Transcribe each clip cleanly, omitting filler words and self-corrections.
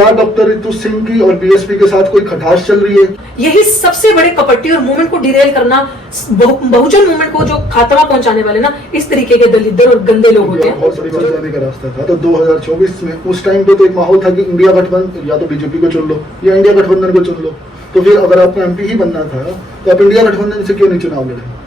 क्या डॉक्टर रितु सिंह की और बीएसपी के साथ कोई खटास चल रही है? यही सबसे बड़े कपटी और मूवमेंट को डिरेल करना, बहुजन मूवमेंट को जो खात्मा पहुंचाने वाले ना, इस तरीके के दलितर और गंदे लोग होते हैं। बहुत बड़ी बर्बादी का रास्ता था। तो 2024 में उस टाइम पे तो एक माहौल था कि इंडिया गठबंधन, या तो बीजेपी को चुन लो या इंडिया गठबंधन को चुन लो। तो फिर अगर आपको एमपी ही बनना था तो आप इंडिया गठबंधन से क्यों नहीं चुनाव लड़े?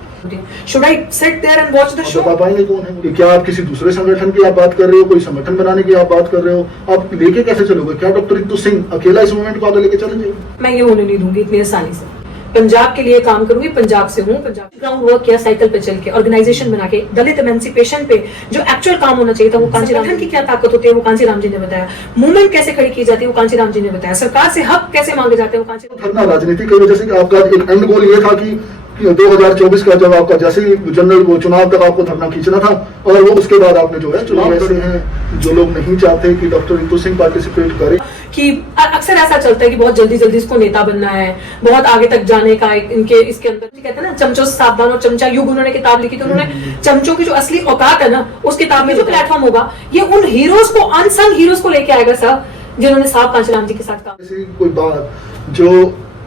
Should I sit there and watch the show? बता पाएंगे कौन है? क्या आप किसी दूसरे संगठन की आप बात कर रहे हो, कोई संगठन बनाने की आप बात कर रहे हो? आप लेके कैसे चलोगे? क्या डॉक्टर रितु सिंह अकेला इस मूवमेंट को आगे लेके चलेंगे? मैं ये होने नहीं दूंगी इतनी आसानी से। पंजाब के लिए काम करूंगी, पंजाब से हूँ, पंजाब ग्राउंड वर्क किया, साइकिल पे चल के, ऑर्गेनाइजेशन बना के, दलित एमेंसिपेशन पे जो एक्चुअल काम होना चाहिए था वो कांचीराम की क्या ताकत होती है वो कांचीराम जी ने बताया। मूवमेंट कैसे खड़ी की जाती है वो कांचीराम जी ने बताया। सरकार से हक कैसे मांगे जाते हैं वो कांचीराम। राजनीति की वजह से आपका एक एंड गोल ये था कि 2024 का जब आपका जैसे जनरल को चुनाव तक आपको धरना खींचना था, और वो उसके बाद आपने जो है चुनाव ऐसे हैं जो लोग नहीं चाहते कि डॉक्टर रितु सिंह पार्टिसिपेट करे। कि अक्सर ऐसा चलता है कि बहुत जल्दी जल्दी इसको नेता बनना है, बहुत आगे तक जाने का इनके इसके अंदर कहते हैं ना, चमचों से सावधान और चमचा युग उन्होंने किताब लिखी थी। उन्होंने चमचों की जो असली औकात है ना, उस किताब में जो प्लेटफॉर्म होगा ये उन हीरोज को, अनसंग हीरोज को लेके आएगा सर, जिन्होंने साहब कांचीराम जी के साथ काम। कोई बात जो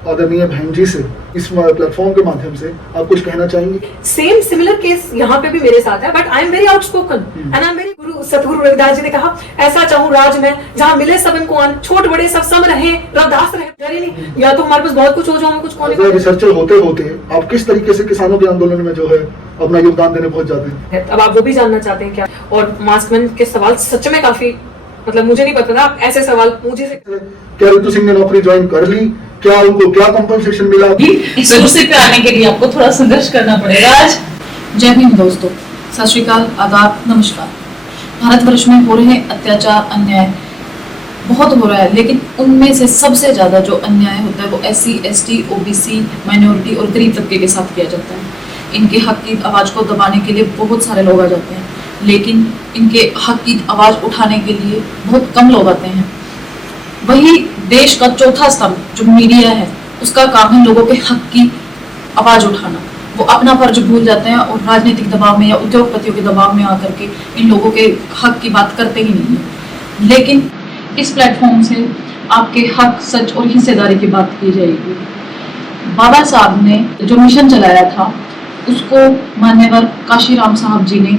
आदरणीय बहन जी से इस प्लेटफॉर्म के माध्यम से आप कुछ कहना चाहेंगे? सेम सिमिलर केस यहाँ पे भी मेरे साथ है, but I am very outspoken and I am very गुरु सतगुरु रविदास जी ने कहा, ऐसा चाहूं राज में जहाँ मिले सब इनको, छोट बड़े सब सम रहे, रवदास रहे, डरे नहीं। या तो हमारे पास बहुत कुछ हो जाओ, कुछ कौन रिसर्चर होते होते आप किस तरीके से किसानों के आंदोलन में जो है अपना योगदान देने पहुंच जाते हैं? अब आप वो भी जानना चाहते हैं क्या? और मास्कमैन के सवाल सच में काफी, मतलब मुझे नहीं पता था आप ऐसे सवाल मुझे से। क्या रितु सिंह ने नौकरी ज्वाइन कर ली? क्या उनको क्या कंपनसेशन मिला? इस कुर्सी पे आने के लिए आपको थोड़ा संघर्ष करना पड़ेगा आज। जय हिंद दोस्तों, सत श्री अकाल, आदाब, नमस्कार। भारतवर्ष में हो रहे अत्याचार, अन्याय बहुत हो रहा है, लेकिन उनमें से सबसे ज्यादा जो अन्याय होता है वो SC, ST, OBC, माइनॉरिटी और गरीब तबके के साथ किया जाता है। इनके हक की आवाज को दबाने के लिए बहुत सारे लोग आ जाते हैं, लेकिन इनके हक की आवाज उठाने के लिए बहुत कम लोग आते हैं। वही देश का चौथा स्तंभ जो मीडिया है, उसका काम है लोगों के हक की आवाज उठाना। वो अपना फर्ज भूल जाते हैं और राजनीतिक दबाव में या उद्योगपतियों के दबाव में आकर के इन लोगों के हक की बात करते ही नहीं है। लेकिन इस प्लेटफॉर्म से आपके हक, सच और हिस्सेदारी की बात की जाएगी। बाबा साहब ने जो मिशन चलाया था उसको मान्यवर काशीराम साहब जी ने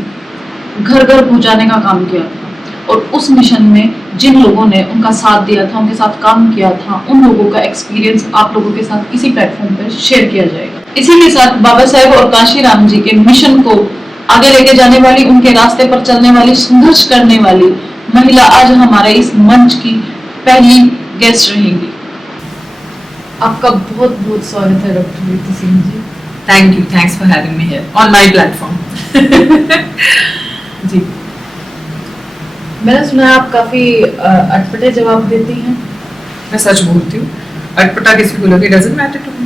घर घर पहुंचाने का काम किया था, और उस मिशन में जिन लोगों ने उनका साथ दिया था, उनके साथ काम किया था, उन लोगों का एक्सपीरियंस आप लोगों के साथ इसी प्लेटफॉर्म पर शेयर किया जाएगा। इसी के साथ बाबा साहेब और काशीराम जी के मिशन को आगे लेके जाने वाली, उनके रास्ते पर चलने वाली, संघर्ष करने वाली महिला आज हमारे इस मंच की पहली गेस्ट रहेंगी। आपका बहुत बहुत स्वागत है doctor Ritu Singh ji. Thank you, thanks for having me here on my platform. जी, मैंने सुना है आप काफी अटपटे जवाब देती हैं। मैं सच बोलती हूँ, अटपटा किसी को लगे डजंट मैटर टू मी।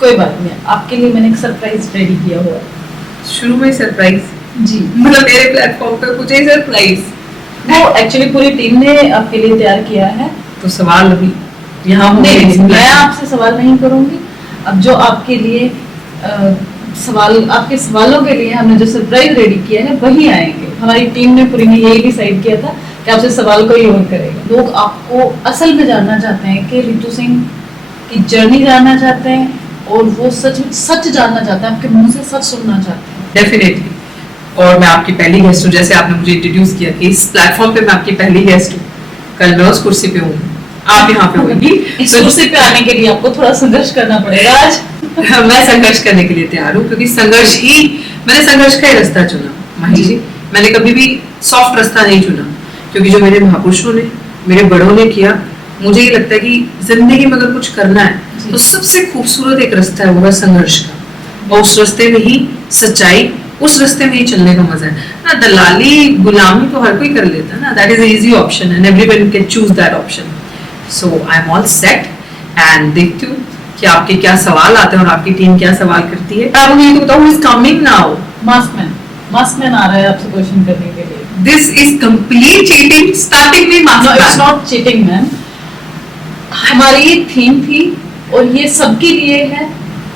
कोई बात नहीं, आपके लिए मैंने एक सरप्राइज रेडी किया हुआ है। शुरू में सरप्राइज? जी, मतलब मेरे प्लेटफॉर्म पे कुछ ही सरप्राइज? वो एक्चुअली पूरी टीम ने आपके लिए तैयार किया है। तो सवाल अभी यहाँ नहीं, मैं आपसे सवाल नहीं करूंगी। अब जो आपके लिए सवाल, आपके सवालों के लिए हमने जो सरप्राइज रेडी किया है वही आएंगे। हमारी टीम ने पूरी ने यही डिसाइड किया था कि आपसे सवाल कोई और करेगा। लोग आपको असल में जानना चाहते हैं कि रितु सिंह की जर्नी जानना चाहते हैं, और वो सच जानना चाहते हैं, आपके मुंह से सच सुनना चाहते हैं। डेफिनेटली। और मैं आपकी पहली गेस्ट हूँ, जैसे आपने मुझे इंट्रोड्यूस किया कि इस प्लेटफॉर्म पे मैं आपकी पहली गेस्ट हूँ। कल मैं उस कुर्सी पे हूँ, आप यहाँ पे होंगी। इस कुर्सी पे आने के लिए आपको थोड़ा संघर्ष करना पड़ेगा आज। मैं संघर्ष करने के लिए तैयार हूँ, क्योंकि मैंने संघर्ष का ही रास्ता चुना। माही जी, मैंने कभी भी सॉफ्ट रास्ता नहीं चुना, क्योंकि जो मेरे महापुरुषों ने, मेरे बड़ों ने किया, मुझे ये लगता है कि जिंदगी में अगर कुछ करना है तो सबसे खूबसूरत एक रास्ता है वो है संघर्ष का, और उस रास्ते में ही सच्चाई, उस रास्ते में ही चलने का मजा है ना। दलाली, गुलामी तो हर कोई कर लेता है ना, that is easy option and everyone can choose that option. So I am all set and देखती हूँ कि आपके क्या सवाल आते हैं और आपकी टीम क्या सवाल करती है। आप मुझे ये तो बताओ, who is coming now? Maskman आ रहा है आपसे क्वेश्चन करने के लिए। This is complete cheating. Starting में no, it's not cheating ma'am. हमारी ये थीम थी और ये सबके लिए है,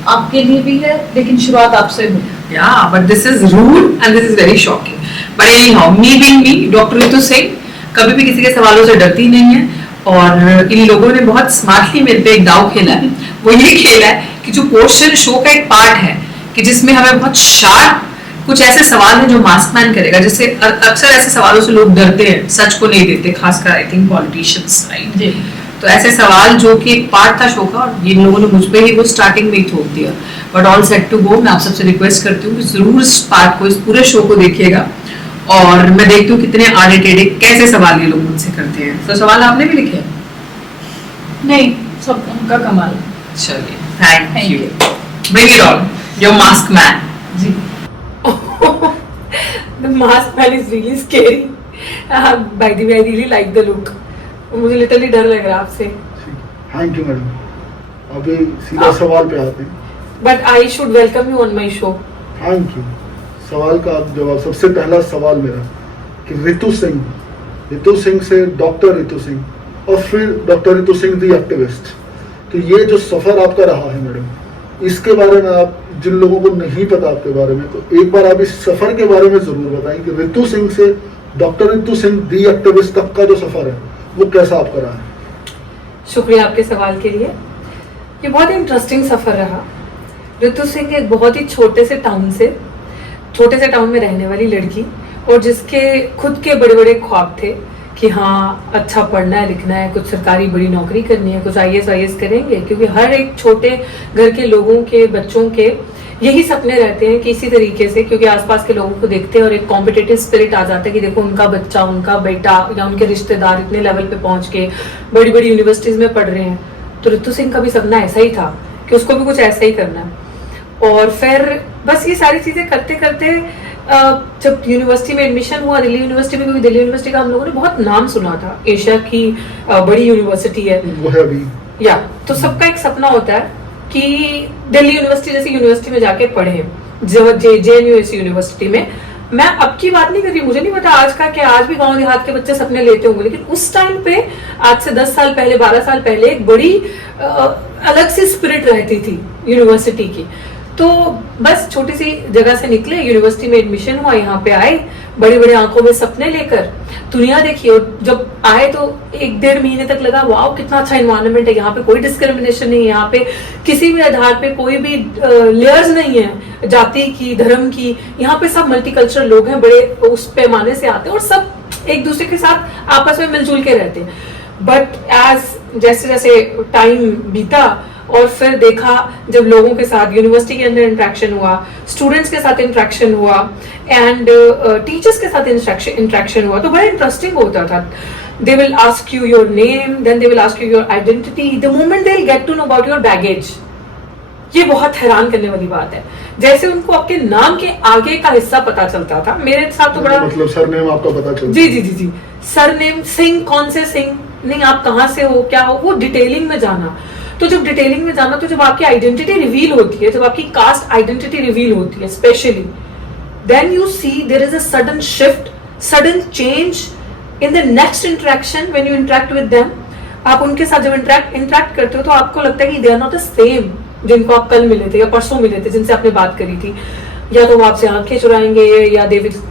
आपके लिए भी है, लेकिन शुरुआत आपसे हुई। Yeah, but this is rude and this is very shocking. But anyhow, me being me, doctor Ritu Singh कभी भी किसी के सवालों से डरती नहीं है, और इन लोगों ने बहुत स्मार्टली मेरे पे एक दाव खेला है। वो ये खेला है कि जो पोर्शन शो का एक पार्ट है कि जिसमें हमें बहुत शार्प कुछ ऐसे सवाल हैं जो मास्क मैन करेगा, जैसे अक्सर ऐसे सवालों से लोग डरते हैं, सच को नहीं देते, खासकर आई थिंक पॉलिटिशियंस, राइट। तो ऐसे सवाल जो कि एक पार्ट था शो का, और इन लोगों ने मुझ पे ही वो स्टार्टिंग में ही थोप दिया। But all set to go, मैं आप सबसे रिक्वेस्ट करती हूँ कि जरूर इस पार्ट को, इस पूरे शो को देखिएगा, और मैं देखती हूँ कितने आड़े टेढ़े कैसे सवाल ये लोग मुझसे करते हैं। तो सवाल आपने भी लिखे हैं? नहीं, सब उनका कमाल। चलिए, thank you. Bring it on, your mask man. जी। The mask man is really scary. By the way, I really like the look. मुझे लिटरली डर लग रहा है आपसे। Thank you madam. अभी सीधा सवाल पे आते हैं। But I should welcome you on my show. Thank you. सवाल का जवाब, सबसे पहला सवाल मेरा कि ऋतु सिंह से डॉक्टर ऋतु सिंह, और फिर डॉक्टर ऋतु सिंह दी एक्टिविस्ट, तो ये जो सफर आपका रहा है मैडम, इसके बारे में आप, जिन लोगों को नहीं पता आपके बारे में, तो एक बार आप इस सफर के बारे में जरूर बताएं कि ऋतु सिंह से डॉक्टर ऋतु सिंह दी एक्टिविस्ट तक का जो सफर है वो कैसा आपका रहा है। शुक्रिया आपके सवाल के लिए। ये बहुत ही इंटरेस्टिंग सफर रहा। ऋतु सिंह एक बहुत ही छोटे से टाउन में रहने वाली लड़की, और जिसके खुद के बड़े बड़े ख्वाब थे कि हाँ, अच्छा पढ़ना है, लिखना है, कुछ सरकारी बड़ी नौकरी करनी है, कुछ IAS करेंगे, क्योंकि हर एक छोटे घर के लोगों के बच्चों के यही सपने रहते हैं कि इसी तरीके से, क्योंकि आसपास के लोगों को देखते हैं और एक कॉम्पिटिटिव स्पिरिट आ जाता है कि देखो उनका बच्चा, उनका बेटा या उनके रिश्तेदार इतने लेवल पे पहुंच के बड़ी बड़ी यूनिवर्सिटीज में पढ़ रहे हैं। तो ऋतु सिंह का भी सपना ऐसा ही था कि उसको भी कुछ ऐसा ही करना है। और फिर बस ये सारी चीजें करते करते जब यूनिवर्सिटी में एडमिशन हुआ, दिल्ली यूनिवर्सिटी में, क्योंकि दिल्ली यूनिवर्सिटी का हम लोगों ने बहुत नाम सुना था, एशिया की बड़ी यूनिवर्सिटी है वो है अभी, या तो सबका एक सपना होता है कि दिल्ली यूनिवर्सिटी जैसी यूनिवर्सिटी में जाके पढ़े, JNU ऐसी यूनिवर्सिटी में। मैं अब की बात नहीं कर रही, मुझे नहीं पता आज का क्या, आज भी गांव देहात के बच्चे सपने लेते होंगे, लेकिन उस टाइम पे, आज से 10 साल पहले, 12 साल पहले, एक बड़ी अलग सी स्पिरिट रहती थी यूनिवर्सिटी की। तो बस छोटी सी जगह से निकले, यूनिवर्सिटी में एडमिशन हुआ, यहाँ पे आए बड़े बड़े आंखों में सपने लेकर, दुनिया देखी। और जब आए तो 1-1.5 महीने तक लगा वाह कितना अच्छा एनवायरनमेंट है, यहाँ पे कोई डिस्क्रिमिनेशन नहीं है, यहाँ पे किसी भी आधार पे कोई भी लेयर्स नहीं है, जाति की, धर्म की, यहाँ पे सब मल्टीकल्चरल लोग हैं, बड़े उस पैमाने से आते हैं और सब एक दूसरे के साथ आपस में मिलजुल के रहते हैं। बट जैसे जैसे टाइम बीता और फिर देखा, जब लोगों के साथ यूनिवर्सिटी के अंदर इंटरेक्शन हुआ, स्टूडेंट्स के साथ इंटरेक्शन हुआ एंड टीचर्स के साथ इंटरेक्शन हुआ, तो बड़ा इंटरेस्टिंग होता था। They will ask you your name, then they will ask you your identity, the moment they will get to know about your baggage. ये बहुत हैरान करने वाली बात है, जैसे उनको आपके नाम के आगे का हिस्सा पता चलता था। मेरे साथ तो बड़ा, मतलब सरनेम आपका पता चलता? जी, सरनेम सिंह, कौन से सिंह, नहीं आप कहाँ से हो, क्या हो, वो डिटेलिंग में जाना। तो जब डिटेलिंग में जाना, तो जब आपकी आइडेंटिटी रिवील होती है, जब आपकी कास्ट आइडेंटिटी रिवील होती है specially, then you see there is a sudden shift, sudden change in the next interaction when you interact with them. आप उनके साथ जब इंटरेक्ट करते हो तो आपको लगता है कि they are not the same जिनको आप कल मिले थे या परसों मिले थे, जिनसे आपने बात करी थी। या तो वो आपसे आंखें चुराएंगे, या they will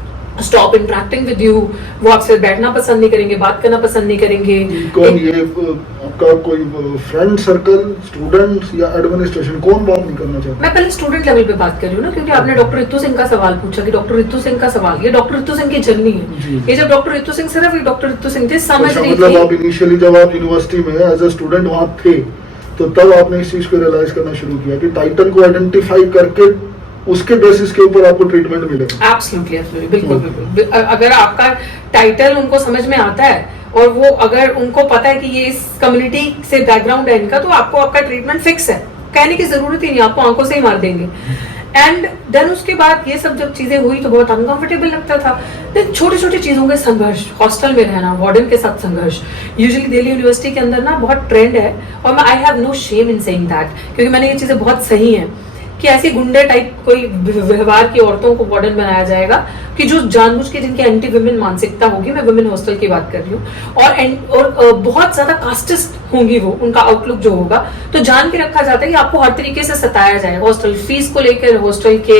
stop interacting with you, वो आपसे बैठना पसंद नहीं करेंगे, बात करना पसंद नहीं करेंगे। कौन ये आपका कोई फ्रेंड सर्कल, स्टूडेंट या एडमिनिस्ट्रेशन, कौन बात नहीं करना चाहता? मैं पहले स्टूडेंट लेवल पे बात कर रही हूँ ना, क्योंकि आपने डॉक्टर ऋतु सिंह का सवाल पूछा कि डॉक्टर ऋतु सिंह का सवाल, ये डॉक्टर ऋतु सिंह की जर्नी है। ये जब डॉक्टर ऋतु सिंह, सिर्फ डॉक्टर ऋतु सिंह थे, समझ रही मतलब थी। आप इनिशियली जब आप यूनिवर्सिटी में एज ए स्टूडेंट वहां थे, तो तब आपने इस चीज को रियलाइज करना शुरू किया कि टाइटल को आइडेंटिफाई करके उसके बेसिस के ऊपर आपको ट्रीटमेंट मिलेगा। एब्सोल्युटली, बिल्कुल। अगर आपका टाइटल उनको समझ में आता है और वो अगर उनको पता है कि ये इस कम्युनिटी से बैकग्राउंड है इनका, तो आपको आपका ट्रीटमेंट फिक्स है, कहने की जरूरत ही नहीं, आपको आंखों से ही मार देंगे। एंड देन उसके बाद ये सब जब चीजें हुई तो बहुत अनकंफर्टेबल लगता था। देन छोटी छोटी चीजों के संघर्ष, हॉस्टल में रहना, वार्डन के साथ संघर्ष, यूजुअली दिल्ली यूनिवर्सिटी के अंदर ना बहुत ट्रेंड है, और मैं I have no shame in saying that, क्योंकि मैंने ये चीजें बहुत सही है कि ऐसी गुंडे टाइप कोई व्यवहार की औरतों को वार्डन बनाया जाएगा, कि जो जानबूझ के जिनकी एंटी वुमेन मानसिकता होगी, मैं वुमेन हॉस्टल की बात कर रही हूँ, और बहुत ज्यादा कास्टिस्ट होंगी वो, उनका आउटलुक जो होगा, तो जान के रखा जाता है कि आपको हर तरीके से सताया जाएगा, हॉस्टल फीस को लेकर, हॉस्टल के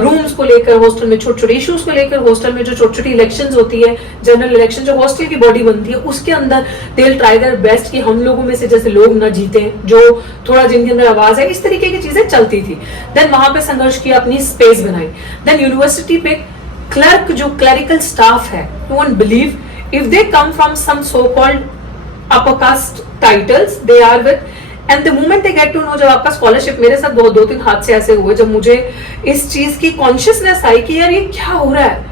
रूम्स को लेकर, हॉस्टल में छोटे छोटे इश्यूज को लेकर, हॉस्टल में जो छोटी छोटी इलेक्शंस होती है, जनरल इलेक्शन जो हॉस्टल की बॉडी बनती है, उसके अंदर they will try their best कि हम लोगों में से जैसे लोग न जीते, जो थोड़ा जिनके अंदर आवाज है, इस तरीके की चीजें चलती थी। देन वहां पे संघर्ष किया, अपनी स्पेस बनाई। देन यूनिवर्सिटी पे क्लर्क जो क्लरिकल स्टाफ है, you won't believe, if they come from some so called upper caste titles, they are with, and the moment they get to know, जब आपका स्कॉलरशिप, मेरे साथ दो तीन हादसे ऐसे हुए जब मुझे इस चीज की कॉन्शियसनेस आई कि यार ये क्या हो रहा है।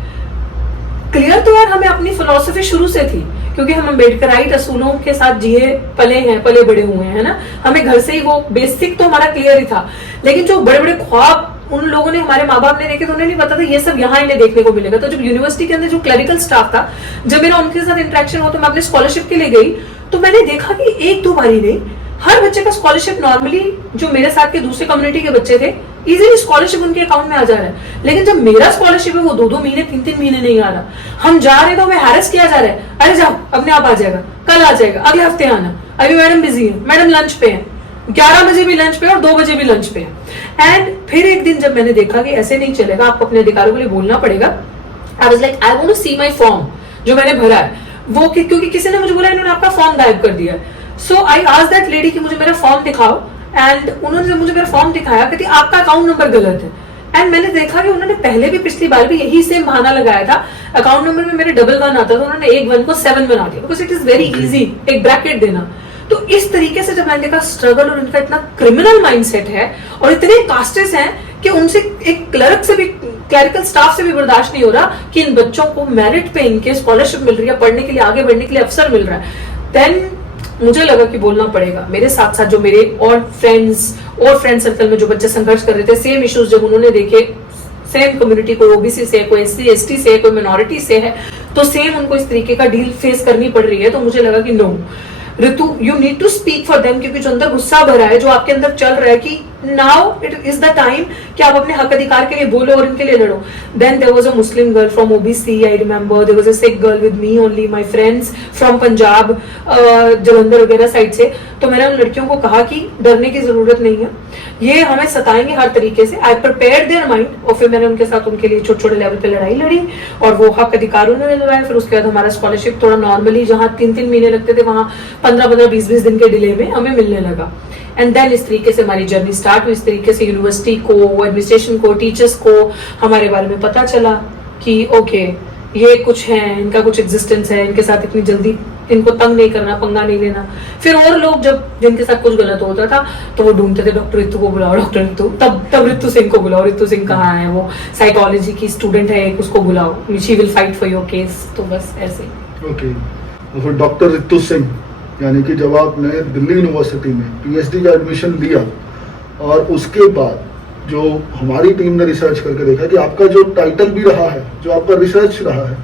क्लियर तो यार हमें अपनी फिलॉसफी शुरू से थी, क्योंकि हम अम्बेडकराइट असूलों के साथ जिए पले बड़े हुए हैं ना, हमें घर से ही वो बेसिक तो हमारा क्लियर ही था। लेकिन जो बड़े बड़े ख्वाब उन लोगों ने, हमारे माँ बाप ने देखे, तो उन्हें नहीं पता था ये सब यहाँ इन्हें देखने को मिलेगा। तो जब यूनिवर्सिटी के अंदर जो क्लरिकल स्टाफ था, जब मेरा उनके साथ इंटरेक्शन हुआ, तो मैं अपने स्कॉलरशिप के लिए गई, तो मैंने देखा कि एक दो बारी नहीं, हर बच्चे का स्कॉलरशिप, नॉर्मली जो मेरे साथ के दूसरे कम्युनिटी के बच्चे थे, इजीली स्कॉलरशिप उनके अकाउंट में आ जा रहा है। लेकिन जब मेरा स्कॉलरशिप है वो 2-2 महीने 3-3 महीने नहीं आ रहा। हम जा रहे तो हमें हैरेस किया जा रहा है, अरे जाओ अपने आप आ जाएगा, कल आ जाएगा, अगले हफ्ते आना, अभी मैडम बिजी है, मैडम लंच पे है, 11 बजे भी लंच पे और 2 बजे भी लंच पे है। एंड फिर एक दिन जब मैंने देखा कि ऐसे नहीं चलेगा, आपको अपने अधिकारों के लिए बोलना पड़ेगा, I was like, I want to see my form जो मैंने भरा है वो, क्योंकि किसी ने मुझे बोला इन्होंने आपका फॉर्म गायब कर दिया है। सो आई आस्क्ड दैट लेडी कि मुझे मेरा फॉर्म दिखाओ, एंड उन्होंने जब मुझे मेरा फॉर्म दिखाया, कहती आपका अकाउंट नंबर गलत है। एंड मैंने देखा कि उन्होंने पहले भी, पिछली बार भी यही सेम बहाना लगाया था, अकाउंट नंबर में मेरे 11 आता था, उन्होंने 1 को 7 बना दिया, because it is very easy एक ब्रैकेट देना। तो इस तरीके से जब मैंने देखा स्ट्रगल, और इनका इतना क्रिमिनल माइंडसेट है, और इतने कास्टेस हैं कि उनसे एक क्लर्क से भी, क्लरिकल स्टाफ से भी बर्दाश्त नहीं हो रहा कि इन बच्चों को मेरिट पे इनके स्कॉलरशिप मिल रही है, पढ़ने के लिए, आगे बढ़ने के लिए अवसर मिल रहा है। देन मुझे लगा कि बोलना पड़ेगा। मेरे साथ साथ जो मेरे और फ्रेंड सर्कल में जो बच्चे संघर्ष कर रहे थे, सेम इश्यूज जब उन्होंने देखे, सेम कम्युनिटी, कोई ओबीसी से है, कोई एससी एसटी से है, कोई मिनोरिटी से है, तो सेम उनको इस तरीके का डील फेस करनी पड़ रही है। तो मुझे लगा कि no Ritu, you need to speak for them, क्योंकि जो अंदर गुस्सा भरा है, जो आपके अंदर चल रहा है कि now it is the time कि आप अपने हक अधिकार के लिए बोलो और इनके लिए लड़ो। Then there was a Muslim girl from OBC, I remember there was a Sikh girl with me only, my friends from Punjab, Jalandhar वगैरह साइड से। तो मैंने उन लड़कियों को कहा कि डरने की जरूरत नहीं है, ये हमें सताएंगे हर तरीके से। आई प्रिपेयर्ड देयर माइंड, और फिर मैंने उनके साथ उनके लिए छोटे छोटे लेवल पे लड़ाई लड़ी, और वो हक अधिकार उन्होंने लड़ाया। फिर उसके बाद हमारा स्कॉलरशिप थोड़ा नॉर्मली, जहाँ 3-3 महीने लगते थे, वहां 15-15, 20-20 दिन के डिले में हमें मिलने लगा। एंड देन इस तरीके से हमारी जर्नी स्टार्ट हुई। इस तरीके से यूनिवर्सिटी को, एडमिनिस्ट्रेशन को, टीचर्स को हमारे बारे में पता चला कि ओके ये कुछ है, इनका कुछ एग्जिस्टेंस है, इनके साथ इतनी जल्दी इनको तंग नहीं करना, पंगा नहीं लेना। फिर और लोग जब जिनके साथ कुछ गलत होता था तो वो ढूंढते थे, डॉक्टर रितु को बुलाओ, डॉक्टर रितु, तब रितु सिंह को बुलाओ, रितु सिंह कहाँ है, वो साइकोलॉजी की स्टूडेंट है, उसको बुलाओ, she will fight for your case. तो बस ऐसे। ओके, फिर डॉक्टर रितु सिंह, यानी कि जब आपने दिल्ली यूनिवर्सिटी में पीएचडी का एडमिशन लिया, और उसके बाद जो हमारी टीम ने रिसर्च करके देखा कि आपका जो टाइटल भी रहा है, जो आपका रिसर्च रहा है,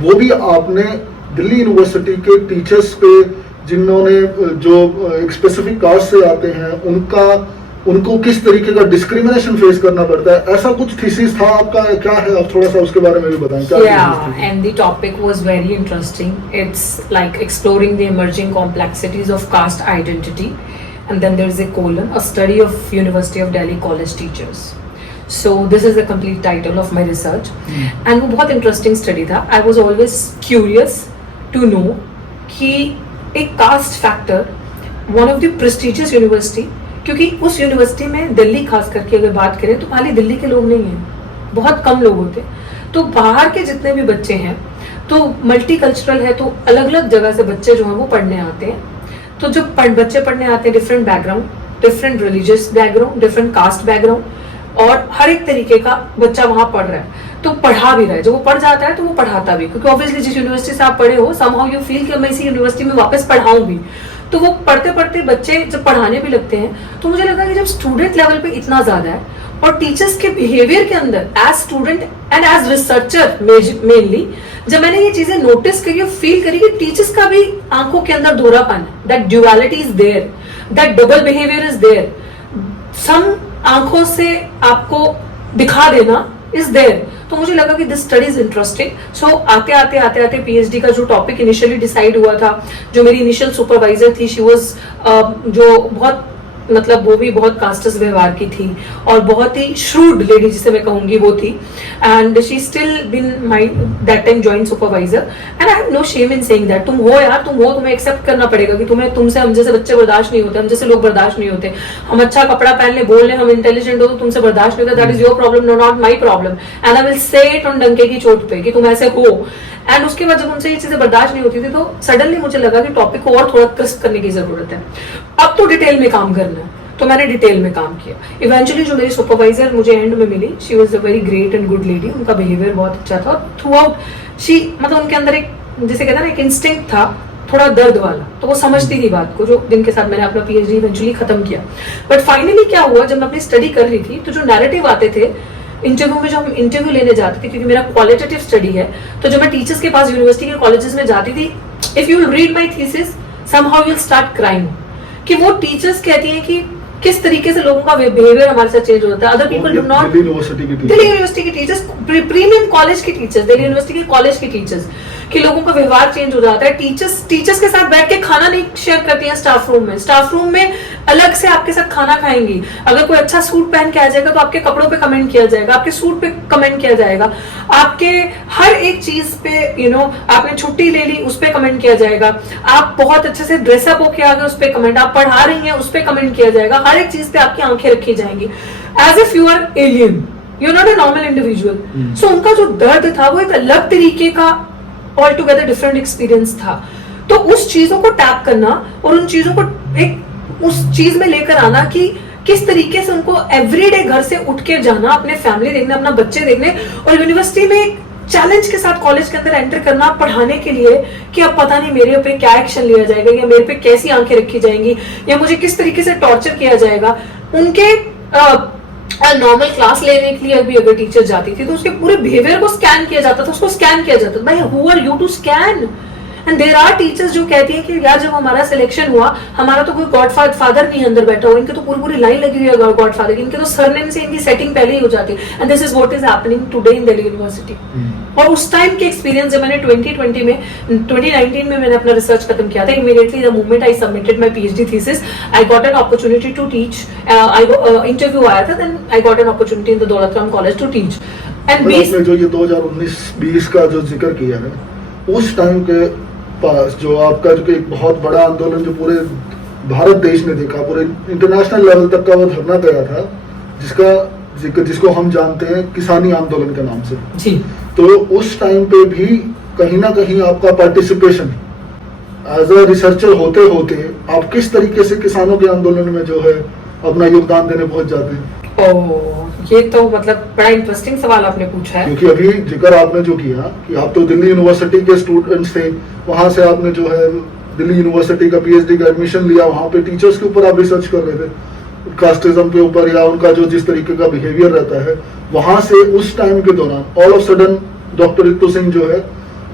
वो भी आपने दिल्ली यूनिवर्सिटी के टीचर्स पे, जिन्होंने जो एक स्पेसिफिक कास्ट से आते हैं, उनको किस तरीके का डिस्क्रिमिनेशन फेस करना पड़ता है, ऐसा कुछ थीसिस था आपका, क्या है, आप थोड़ा सा उसके बारे में भी बताएं। Yeah, and the topic was very interesting. It's like exploring the emerging complexities of caste identity, and then there is a colon, a study of University of Delhi college teachers. So this is the complete title of my research, and वो बहुत interesting study था. I was always curious to know कि एक caste factor, one of the prestigious university, क्योंकि उस university में दिल्ली खास करके अगर बात करें तो खाली दिल्ली के लोग नहीं हैं, बहुत कम लोग होते हैं। तो बाहर के जितने भी बच्चे हैं तो मल्टी कल्चरल है, तो अलग अलग जगह से बच्चे जो हैं वो पढ़ने आते हैं। तो जब बच्चे पढ़ने आते हैं, different background, different religious background, different caste background, और हर एक तरीके का बच्चा वहां पढ़ रहा है, तो पढ़ा भी रहा है। जब वो पढ़ जाता है तो वो पढ़ाता भी, क्योंकि ऑब्वियसली जिस यूनिवर्सिटी से आप पढ़े हो, समहाउ यू फील कि मैं इसी यूनिवर्सिटी में वापस पढ़ाऊं भी। तो वो पढ़ते पढ़ते बच्चे जब पढ़ाने भी लगते हैं, तो मुझे लगा कि जब स्टूडेंट लेवल पे इतना ज्यादा है, और टीचर्स के बिहेवियर के अंदर as student and as researcher mainly, जब मैंने ये चीजें नोटिस करी और फील करी कि टीचर्स का भी आंखों के अंदर दोहरापन है, that duality is there, that double behaviour is there, some आंखों से आपको दिखा देना इज देयर। तो मुझे लगा कि दिस स्टडी इज इंटरेस्टिंग। सो आते आते पीएचडी का जो टॉपिक इनिशियली डिसाइड हुआ था, जो मेरी इनिशियल सुपरवाइजर थी, शी वाज जो बहुत मतलब वो भी बहुत कास्टस व्यवहार की थी और बहुत ही श्रूड लेडी जिसे मैं कहूंगी वो थी, and she still been my that time joint supervisor, and I have no shame in saying that. तुम हो यार, तुम हो, तुम्हें एक्सेप्ट करना पड़ेगा कि तुमसे हम जैसे बच्चे बर्दाश्त नहीं होते, हम जैसे लोग बर्दाश्त नहीं होते। हम अच्छा कपड़ा पहन ले, बोल ले, हम इंटेलिजेंट हो, तो तुमसे बर्दाश्त नहीं होता, that is your problem, not my problem, and I will say it on डंके की चोट पे कि तुम ऐसे हो। एंड उसके बाद जब उनसे ये चीजें बर्दाश्त नहीं होती थी तो सडनली मुझे लगा कि टॉपिक को और थोड़ा क्रिस्प करने की जरूरत है, अब तो डिटेल में काम करना है, तो मैंने डिटेल में काम किया। इवेंचुअली जो मेरी सुपरवाइजर मुझे एंड में मिली, she was a very great and good lady, उनका बिहेवियर बहुत अच्छा था, और थ्रू आउट शी मतलब उनके अंदर एक जैसे कहते हैं ना एक इंस्टिंक्ट था थोड़ा दर्द वाला, तो वो समझती थी बात को, जो दिन के साथ मैंने अपना पीएचडी इवेंचुअली खत्म किया। बट फाइनली क्या हुआ, जब मैं अपनी स्टडी कर रही थी तो जो नैरेटिव आते थे इंटरव्यू में, जो हम इंटरव्यू लेने जाते थे, क्योंकि मेरा क्वालिटेटिव स्टडी है, तो जब मैं टीचर्स के पास यूनिवर्सिटी के कॉलेजेस में जाती थी, if you will read my thesis somehow you will start crying, कि वो टीचर्स कहती हैं कि किस तरीके से लोगों का बिहेवियर हमारे साथ चेंज होता है। Other people do not, Delhi university की टीचर्स, प्रीमियम कॉलेज की टीचर्स, दिल्ली यूनिवर्सिटी के कॉलेज की टीचर्स, कि लोगों का व्यवहार चेंज हो जाता है। टीचर्स के साथ बैठ के खाना नहीं शेयर करती हैं स्टाफ रूम में अलग से आपके साथ खाना खाएंगी। अगर कोई अच्छा सूट पहन के आ जाएगा तो आपके कपड़ों पे कमेंट किया जाएगा, आपके सूट पे कमेंट किया जाएगा, आपके हर एक चीज पे आपने छुट्टी ले ली उस पे कमेंट किया जाएगा, आप बहुत अच्छे से ड्रेसअप होके आ गए उस पे कमेंट, आप पढ़ा रही हैं उस पे कमेंट किया जाएगा, हर एक चीज पे आपकी आंखें रखी जाएंगी, as if you are alien, you are not a normal individual. So उनका जो दर्द था वो एक अलग तरीके का ऑल टुगेदर डिफरेंट एक्सपीरियंस था। तो उस चीजों को टैप करना और उन चीजों को एक उस चीज में लेकर आना कि किस तरीके से उनको एवरीडे घर से उठ के जाना, अपने फैमिली देखने, अपना बच्चे देखने, और यूनिवर्सिटी में एक चैलेंज के साथ कॉलेज के अंदर एंटर करना पढ़ाने के लिए कि अब पता नहीं मेरे पे क्या एक्शन लिया जाएगा, या मेरे पे कैसी आंखें रखी जाएंगी, या मुझे किस तरीके से टॉर्चर किया जाएगा। उनके नॉर्मल क्लास लेने के लिए अभी अगर टीचर जाती थी तो उसके पूरे बिहेवियर को स्कैन किया जाता था, उसको स्कैन किया जाता था, भाई who are you to scan. And there are teachers जो कहती हैं कि यार जब हमारा सिलेक्शन हुआ, हमारा तो कोई गॉड फादर नहीं अंदर बैठा हुआ, इनके तो पूरी लाइन लगी हुई है गॉड फादर की, इनके तो सरनेम से इनकी सेटिंग पहले ही हो जाती है, and this is what is happening today in Delhi university. और उस टाइम के एक्सपीरियंस जब मैंने 2019 में मैंने अपना रिसर्च खत्म किया था, immediately the moment I submitted my PhD thesis, I got an opportunity to teach, interview आया था, then I got an opportunity in the Daulat Ram college to teach. And आपने जो ये 2019-20 का जो जिक्र किया है, उस टाइम के पास जो आपका जो एक बहुत बड़ा आंदोलन जो पूरे भारत देश ने देखा, पूरे इंटरनेशनल लेवल तक का वो धरना गया था, जिसको हम जानते हैं किसानी आंदोलन के नाम से जी। तो उस टाइम पे भी कहीं ना कहीं आपका पार्टिसिपेशन एज अ रिसर्चर होते होते आप किस तरीके से किसानों के आंदोलन में जो है अपना योगदान देने पहुंच जाते हैं? ये तो मतलब बड़ा इंटरेस्टिंग सवाल आपने पूछा है, क्योंकि अभी जिक्र आपने जो किया कि आप तो दिल्ली यूनिवर्सिटी के स्टूडेंट्स थे, वहां से आपने जो है दिल्ली यूनिवर्सिटी का पीएचडी का एडमिशन लिया, वहां पे टीचर्स के ऊपर आप रिसर्च कर रहे थे, कास्टिज्म के ऊपर, या उनका जो जिस तरीके का बिहेवियर रहता है, वहां से उस टाइम के दौरान all of sudden doctor Ritu Singh जो है,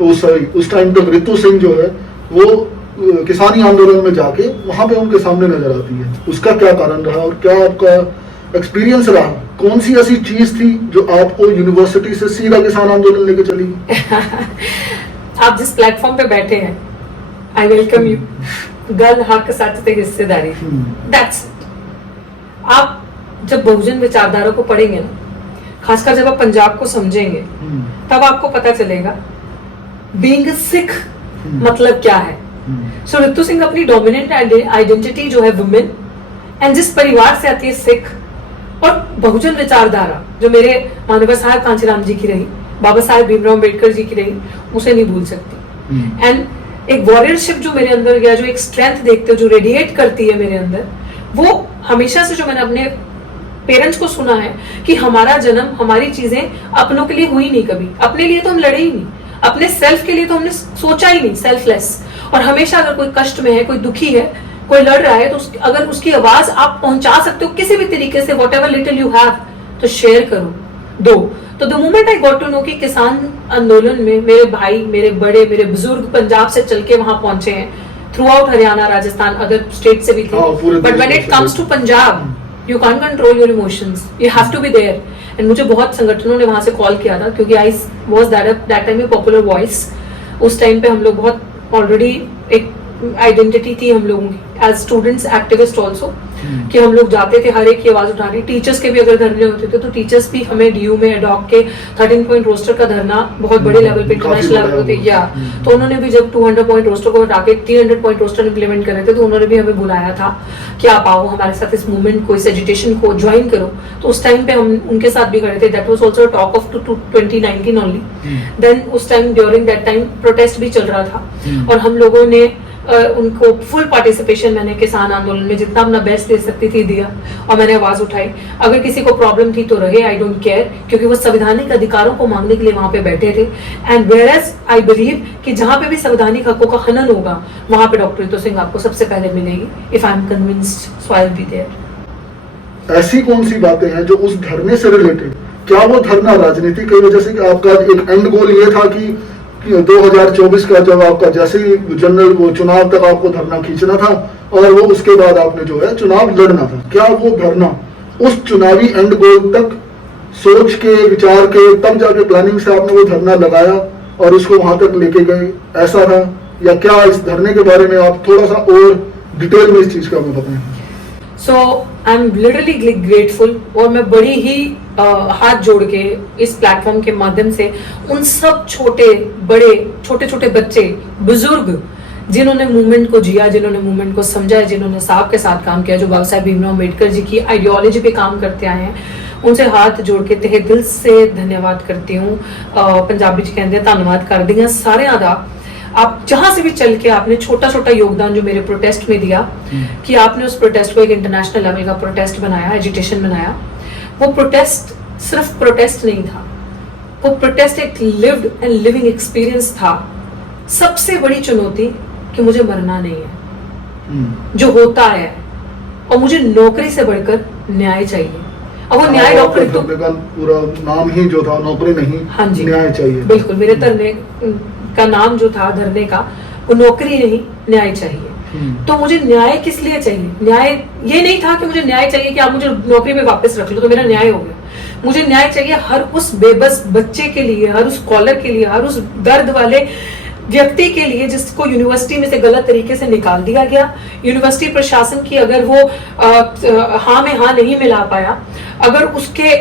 उस टाइम तक रितु सिंह जो है वो किसानी आंदोलन में जाके वहां पे उनके सामने नजर आती है। उसका क्या कारण रहा और क्या आपका एक्सपीरियंस रहा? कौन सी ऐसी चीज थी जो आपको यूनिवर्सिटी से सीधा किसान आंदोलन लेके चली? आप जिस प्लेटफॉर्म पे बैठे हैं, आई वेलकम यू। गल हक सच ते हिस्सेदारी, दैट्स इट। आप जब बहुजन विचारधारा को पढ़ेंगे ना, खासकर जब आप पंजाब को समझेंगे, तब आपको पता चलेगा बीइंग सिख मतलब क्या है। सो रितु सिंह अपनी डोमिनेंट आइडेंटिटी जो है वुमेन, एंड जिस परिवार से आती है सिख, और बहुजन विचारधारा जो मेरे मानव साहब कांचीराम जी की रही, बाबा साहेब भीमराव अम्बेडकर जी की रही, उसे नहीं भूल सकती। एंड एक वॉरियरशिप जो मेरे अंदर गया, जो एक स्ट्रेंथ देखते हो जो रेडिएट करती है मेरे अंदर, वो हमेशा से जो मैंने अपने पेरेंट्स को सुना है कि हमारा जन्म, हमारी चीजें अपनों के लिए हुई नहीं, कभी अपने लिए तो हम लड़े ही नहीं, अपने सेल्फ के लिए तो हमने सोचा ही नहीं, सेल्फलेस। और हमेशा अगर कोई कष्ट में है, कोई दुखी है, कोई लड़ रहा है, तो अगर उसकी आवाज आप पहुंचा सकते हो किसी भी तरीके से, whatever little you have, तो शेयर करो, दो। तो the moment I got to know कि किसान आंदोलन में मेरे भाई, मेरे बड़े, मेरे बुजुर्ग पंजाब से चल के वहां पहुंचे हैं, throughout Haryana, Rajasthan, other state से भी थे, but when it comes to Punjab, you can't control your emotions, you have to be there, and मुझे बहुत संगठनों ने वहां से कॉल किया था, क्योंकि आई वॉज दैट टाइम में पॉपुलर वॉइस। उस टाइम पे हम लोग बहुत ऑलरेडी एक आइडेंटिटी थी हम लोगों की एज स्टूडेंट्स, एक्टिविस्ट ऑल्सो, कि हम लोग जाते थे, हर एक की आवाज उठानी। टीचर्स के भी अगर धरने होते थे तो टीचर्स भी हमें डीयू में एडॉक के 13 पॉइंट रोस्टर का धरना बहुत बड़े लेवल पे इंटरनेशनल लेवल पे या तो उन्होंने भी जब 200 पॉइंट रोस्टर को हटा के 300 पॉइंट रोस्टर इम्प्लीमेंट कर रहे थे तो उन्होंने भी हमें बुलाया था कि आप आओ हमारे साथ इस मूवमेंट को, इस एजुटेशन को ज्वाइन करो। तो उस टाइम पे हम उनके साथ भी खड़े थे। That was also talk of 2019 only. Then उस time during that time protest भी चल रहा था और हम लोगों ने उनको फुल पार्टिसिपेशन, मैंने किसान आंदोलन में जितना अपना बेस्ट दे सकती थी दिया और मैंने आवाज उठाई। अगर किसी को प्रॉब्लम थी तो रहे, आई डोंट केयर, क्योंकि वो संवैधानिक अधिकारों को मांगने के लिए वहां पे बैठे थे। एंड वेयरएज आई बिलीव कि जहां पे भी संवैधानिक हकों का हनन होगा वहां पे डॉक्टर रितु सिंह आपको सबसे पहले मिलेगी। If I am convinced so I will be there. ऐसी कौन सी बातें हैं जो उस धरने से रिलेटेड, क्या वो धरना राजनीति की वजह से, कि आपका एक एंड गोल ये था कि 2024 का जब आपका जैसे ही जनरल वो चुनाव तक आपको धरना खींचना था और वो उसके बाद आपने जो है चुनाव लड़ना था, क्या वो धरना उस चुनावी एंड गोल तक सोच के, विचार के, तब जाके प्लानिंग से आपने वो धरना लगाया और उसको वहां तक लेके गए, ऐसा था? या क्या इस धरने के बारे में आप थोड़ा सा और डिटेल में इस चीज का हमें बताएं। सो आई एम लिटरली ग्रेटफुल और मैं बड़ी ही हाथ जोड़ के इस प्लेटफॉर्म के माध्यम से उन सब छोटे बड़े, छोटे छोटे बच्चे, बुजुर्ग जिन्होंने मूवमेंट को जिया, जिन्होंने मूवमेंट को समझा, जिन्होंने साहब के साथ काम किया, जो बाबा साहेब भीमराव अम्बेडकर जी की आइडियोलॉजी पे काम करते आए हैं, उनसे हाथ जोड़ के तहे दिल से धन्यवाद करती हूँ। पंजाबी जी कहते हैं धन्यवाद कर दिया सारे आदा। आप जहां से भी चल के आपने छोटा छोटा योगदान जो मेरे प्रोटेस्ट में दिया, कि आपने उस प्रोटेस्ट को एक इंटरनेशनल लेवल का प्रोटेस्ट बनाया, एजुटेशन बनाया। वो प्रोटेस्ट सिर्फ प्रोटेस्ट नहीं था, वो प्रोटेस्ट एक लिव्ड एंड लिविंग एक्सपीरियंस था। सबसे बड़ी चुनौती कि मुझे मरना नहीं है जो होता है, और मुझे नौकरी से बढ़कर न्याय चाहिए। अब वो न्याय डॉक्टर तो पूरा नाम ही जो था नौकरी नहीं, हाँ जी, न्याय चाहिए। बिल्कुल, मेरे धरने का नाम जो था धरने का, वो नौकरी नहीं, न्याय चाहिए। तो मुझे न्याय किस लिए चाहिए? न्याय ये नहीं था कि मुझे न्याय चाहिए कि आप मुझे नौकरी में वापस रख लो तो मेरा न्याय हो गया। मुझे न्याय चाहिए हर उस बेबस बच्चे के लिए, हर उस स्कॉलर के लिए, हर उस दर्द वाले व्यक्ति के लिए जिसको यूनिवर्सिटी में से गलत तरीके से निकाल दिया गया। यूनिवर्सिटी प्रशासन की अगर वो हाँ में हाँ नहीं मिला पाया, अगर उसके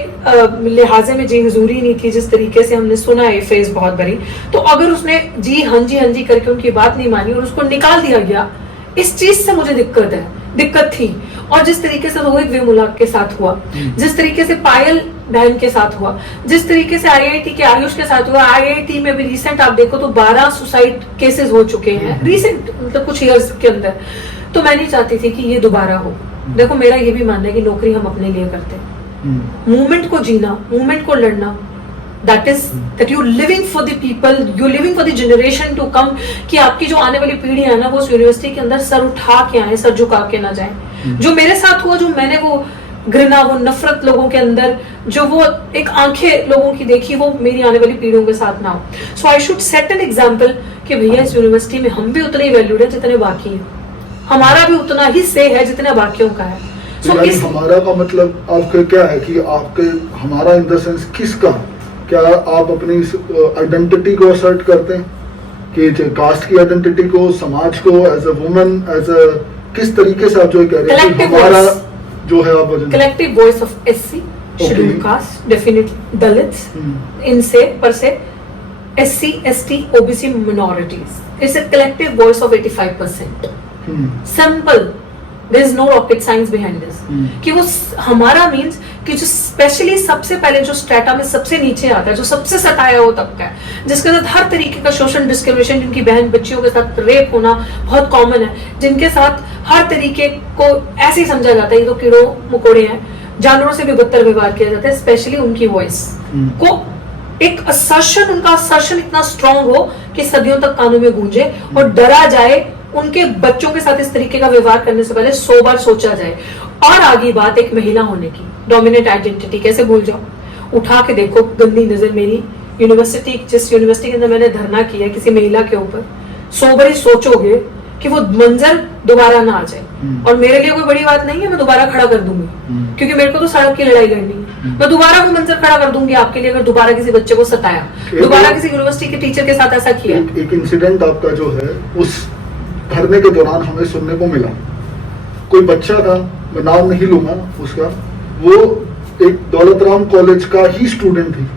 लिहाजे में जी हजूरी नहीं थी, जिस तरीके से हमने सुना है फेस बहुत बड़ी, तो अगर उसने जी हाँ जी करके उनकी बात नहीं मानी और उसको निकाल दिया गया, इस चीज से मुझे दिक्कत थी। और जिस तरीके से रोहित वेमुला के साथ हुआ, जिस तरीके से पायल बहन के साथ हुआ, जिस तरीके से आईआईटी के आयुष के साथ हुआ, आईआईटी में भी रिसेंट आप देखो तो 12 सुसाइड केसेस हो चुके हैं रिसेंट, मतलब कुछ ईयर्स के अंदर। तो मैं नहीं चाहती थी कि ये दोबारा हो। देखो, मेरा ये भी मानना है कि नौकरी हम अपने लिए करते हैं, मूवमेंट को जीना, मूवमेंट को लड़ना, that is that you're living for the people, you're living for the generation to come, कि आपकी जो आने वाली पीढ़ी है ना, वो उस यूनिवर्सिटी के अंदर सर उठा के आए, सर झुका के ना जाए। जो मेरे साथ हुआ, जो मैंने वो घृणा, वो नफरत लोगों के अंदर, जो वो एक आंखें लोगों की देखी, वो मेरी आने वाली पीढ़ियों के साथ ना हो। So I should set an example कि भैया इस यूनिवर्सिटी में हम भी उतने ही वैल्यूड है जितने बाकी हैं, हमारा भी उतना ही से है जितना बाकियों का है। So हमारा का मतलब आपके क्या है कि आपके हमारा इन द सेंस किसका, क्या आप अपनी आइडेंटिटी को असर्ट करते हैं कि कास्ट की आइडेंटिटी को, समाज को, as a woman, as a किस तरीके से आप जो कह रहे हैं कि हमारा जो है आप collective voice of SC, scheduled caste, definitely Dalits, इनसे per se SC, ST, OBC minorities, it's a collective voice of 85%। Simple, there is no rocket science behind this, कि वो हमारा मीन्स कि जो स्पेशली सबसे पहले जो स्ट्रेटा में सबसे नीचे आता है, जो सबसे सताया वो तबका है, जिसके साथ हर तरीके का शोषण, डिस्क्रिमिनेशन, जिनकी बहन बच्चियों के साथ रेप होना बहुत कॉमन है, जिनके साथ हर तरीके को ऐसे ही समझा जाता है ये तो कीड़ों मकोड़े हैं, जानवरों से भी बदतर व्यवहार किया जाता है। स्पेशली उनकी वॉइस को एक असर्शन, उनका असर्शन इतना स्ट्रॉन्ग हो कि सदियों तक कानों में गूंजे और डरा जाए, उनके बच्चों के साथ इस तरीके का व्यवहार करने से पहले 100 बार सोचा जाए। और आगे बात एक महिला होने की, डोमिनेट आइडेंटिटी कैसे भूल जाओ। उठा के देखो गंदी नजर मेरी यूनिवर्सिटी, जिस यूनिवर्सिटी के अंदर मैंने धरना किया किसी महिला के ऊपर, 100 बार सोचोगे कि वो मंजर दोबारा ना आ जाए। और मेरे लिए कोई बड़ी बात नहीं है, मैं दोबारा खड़ा कर दूंगी, क्योंकि मेरे को तो सड़क की लड़ाई लड़नी है। मैं दोबारा वो मंजर खड़ा कर दूंगी आपके लिए, अगर दोबारा किसी बच्चे को सताया, दोबारा किसी यूनिवर्सिटी के टीचर के साथ ऐसा किया। एक इंसिडेंट आपका जो है उस धरने के दौरान हमें सुनने को मिला। कोई बच्चा था, मैं नाम नहीं लूंगा उसका, वो एक दौलतराम कॉलेज का ही स्टूडेंट थी,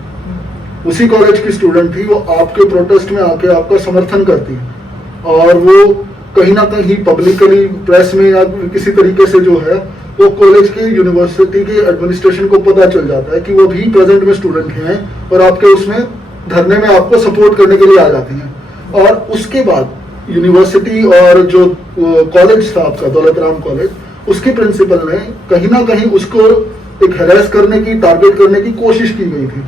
उसी कॉलेज की स्टूडेंट थी। वो आपके प्रोटेस्ट में आके आपका समर्थन करती है और वो कहीं ना कहीं पब्लिकली प्रेस में या किसी तरीके से जो है वो कॉलेज की यूनिवर्सिटी के एडमिनिस्ट्रेशन को पता चल जाता है कि वो भी प्रेजेंट में स्टूडेंट हैं और आपके उसमें धरने में आपको सपोर्ट करने के लिए आ जाती हैं। और उसके बाद यूनिवर्सिटी और जो कॉलेज था आपका दौलतराम कॉलेज, उसके प्रिंसिपल ने कहीं ना कहीं उसको एक हैरेस करने की, टारगेट करने की कोशिश की गई थी।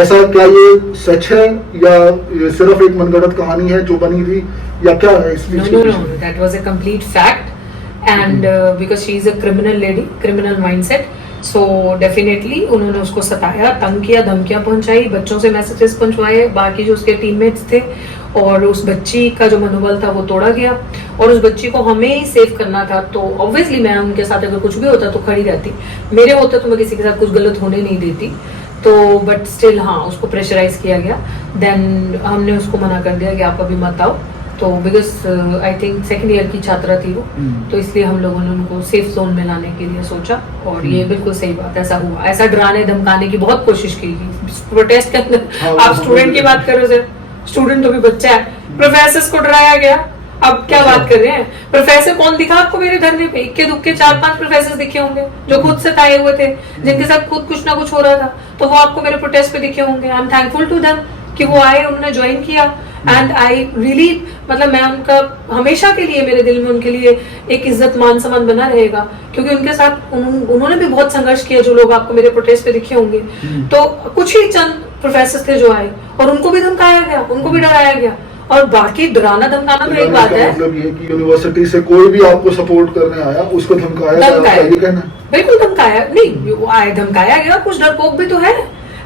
ऐसा क्या ये सच है या ये सिर्फ एक मनगढ़ंत कहानी है जो बनी थी, या क्या है इस No, no, no. That was a complete fact, and because she is a criminal lady, criminal mindset, so definitely उन्होंने उसको सताया, तंग किया, धमकियां पहुंचाई, बच्चों से मैसेजेस पहुंचवाए, बाकी जो उसके टीममेट्स थे, और उस बच्ची का जो मनोबल था वो तोड़ा गया और उस बच्ची को हमें ही सेव करना था। तो ऑब्वियसली मैं उनके साथ अगर कुछ भी होता तो खड़ी रहती, मेरे होते तो मैं किसी के साथ कुछ गलत होने नहीं देती। तो बट स्टिल हाँ, उसको प्रेशराइज किया गया, देन हमने उसको मना कर दिया कि आप अभी मत आओ। तो because I think second year की छात्रा थी वो, तो इसलिए हम लोगों ने उनको सेफ जोन में लाने के लिए सोचा, और ये बिल्कुल सही बात, ऐसा हुआ। ऐसा डराने धमकाने की बहुत कोशिश की गई प्रोटेस्ट के अंदर। आप स्टूडेंट की बात कर रहे हो सर, स्टूडेंट तो भी बच्चा है, प्रोफेसर्स को डराया गया। अब क्या बात कर रहे हैं, प्रोफेसर कौन दिखा आपको मेरे धरने पे? इक्के दुक्के 4-5 प्रोफेसर दिखे होंगे जो खुद से ताए हुए थे, जिनके साथ खुद कुछ ना कुछ हो रहा था, तो वो आपको मेरे प्रोटेस्ट पे दिखे होंगे। I am thankful to them कि वो आए, उन्होंने ज्वाइन किया, एंड आई रियली, मतलब मैं उनका हमेशा के लिए, मेरे दिल में उनके लिए एक इज्जत मान सम्मान बना रहेगा, क्योंकि उनके साथ उन्होंने भी बहुत संघर्ष किया, जो लोग आपको मेरे प्रोटेस्ट पे दिखे होंगे। तो कुछ ही चंद प्रोफेसर थे जो आए और उनको भी धमकाया गया, उनको भी डराया गया। और बाकी डराना धमकाना तो एक बात है, मतलब ये कि यूनिवर्सिटी से कोई भी आपको सपोर्ट करने आया उसको धमकाया, बिल्कुल धमकाया नहीं, वो आए धमकाया गया। कुछ डरपोक भी तो है,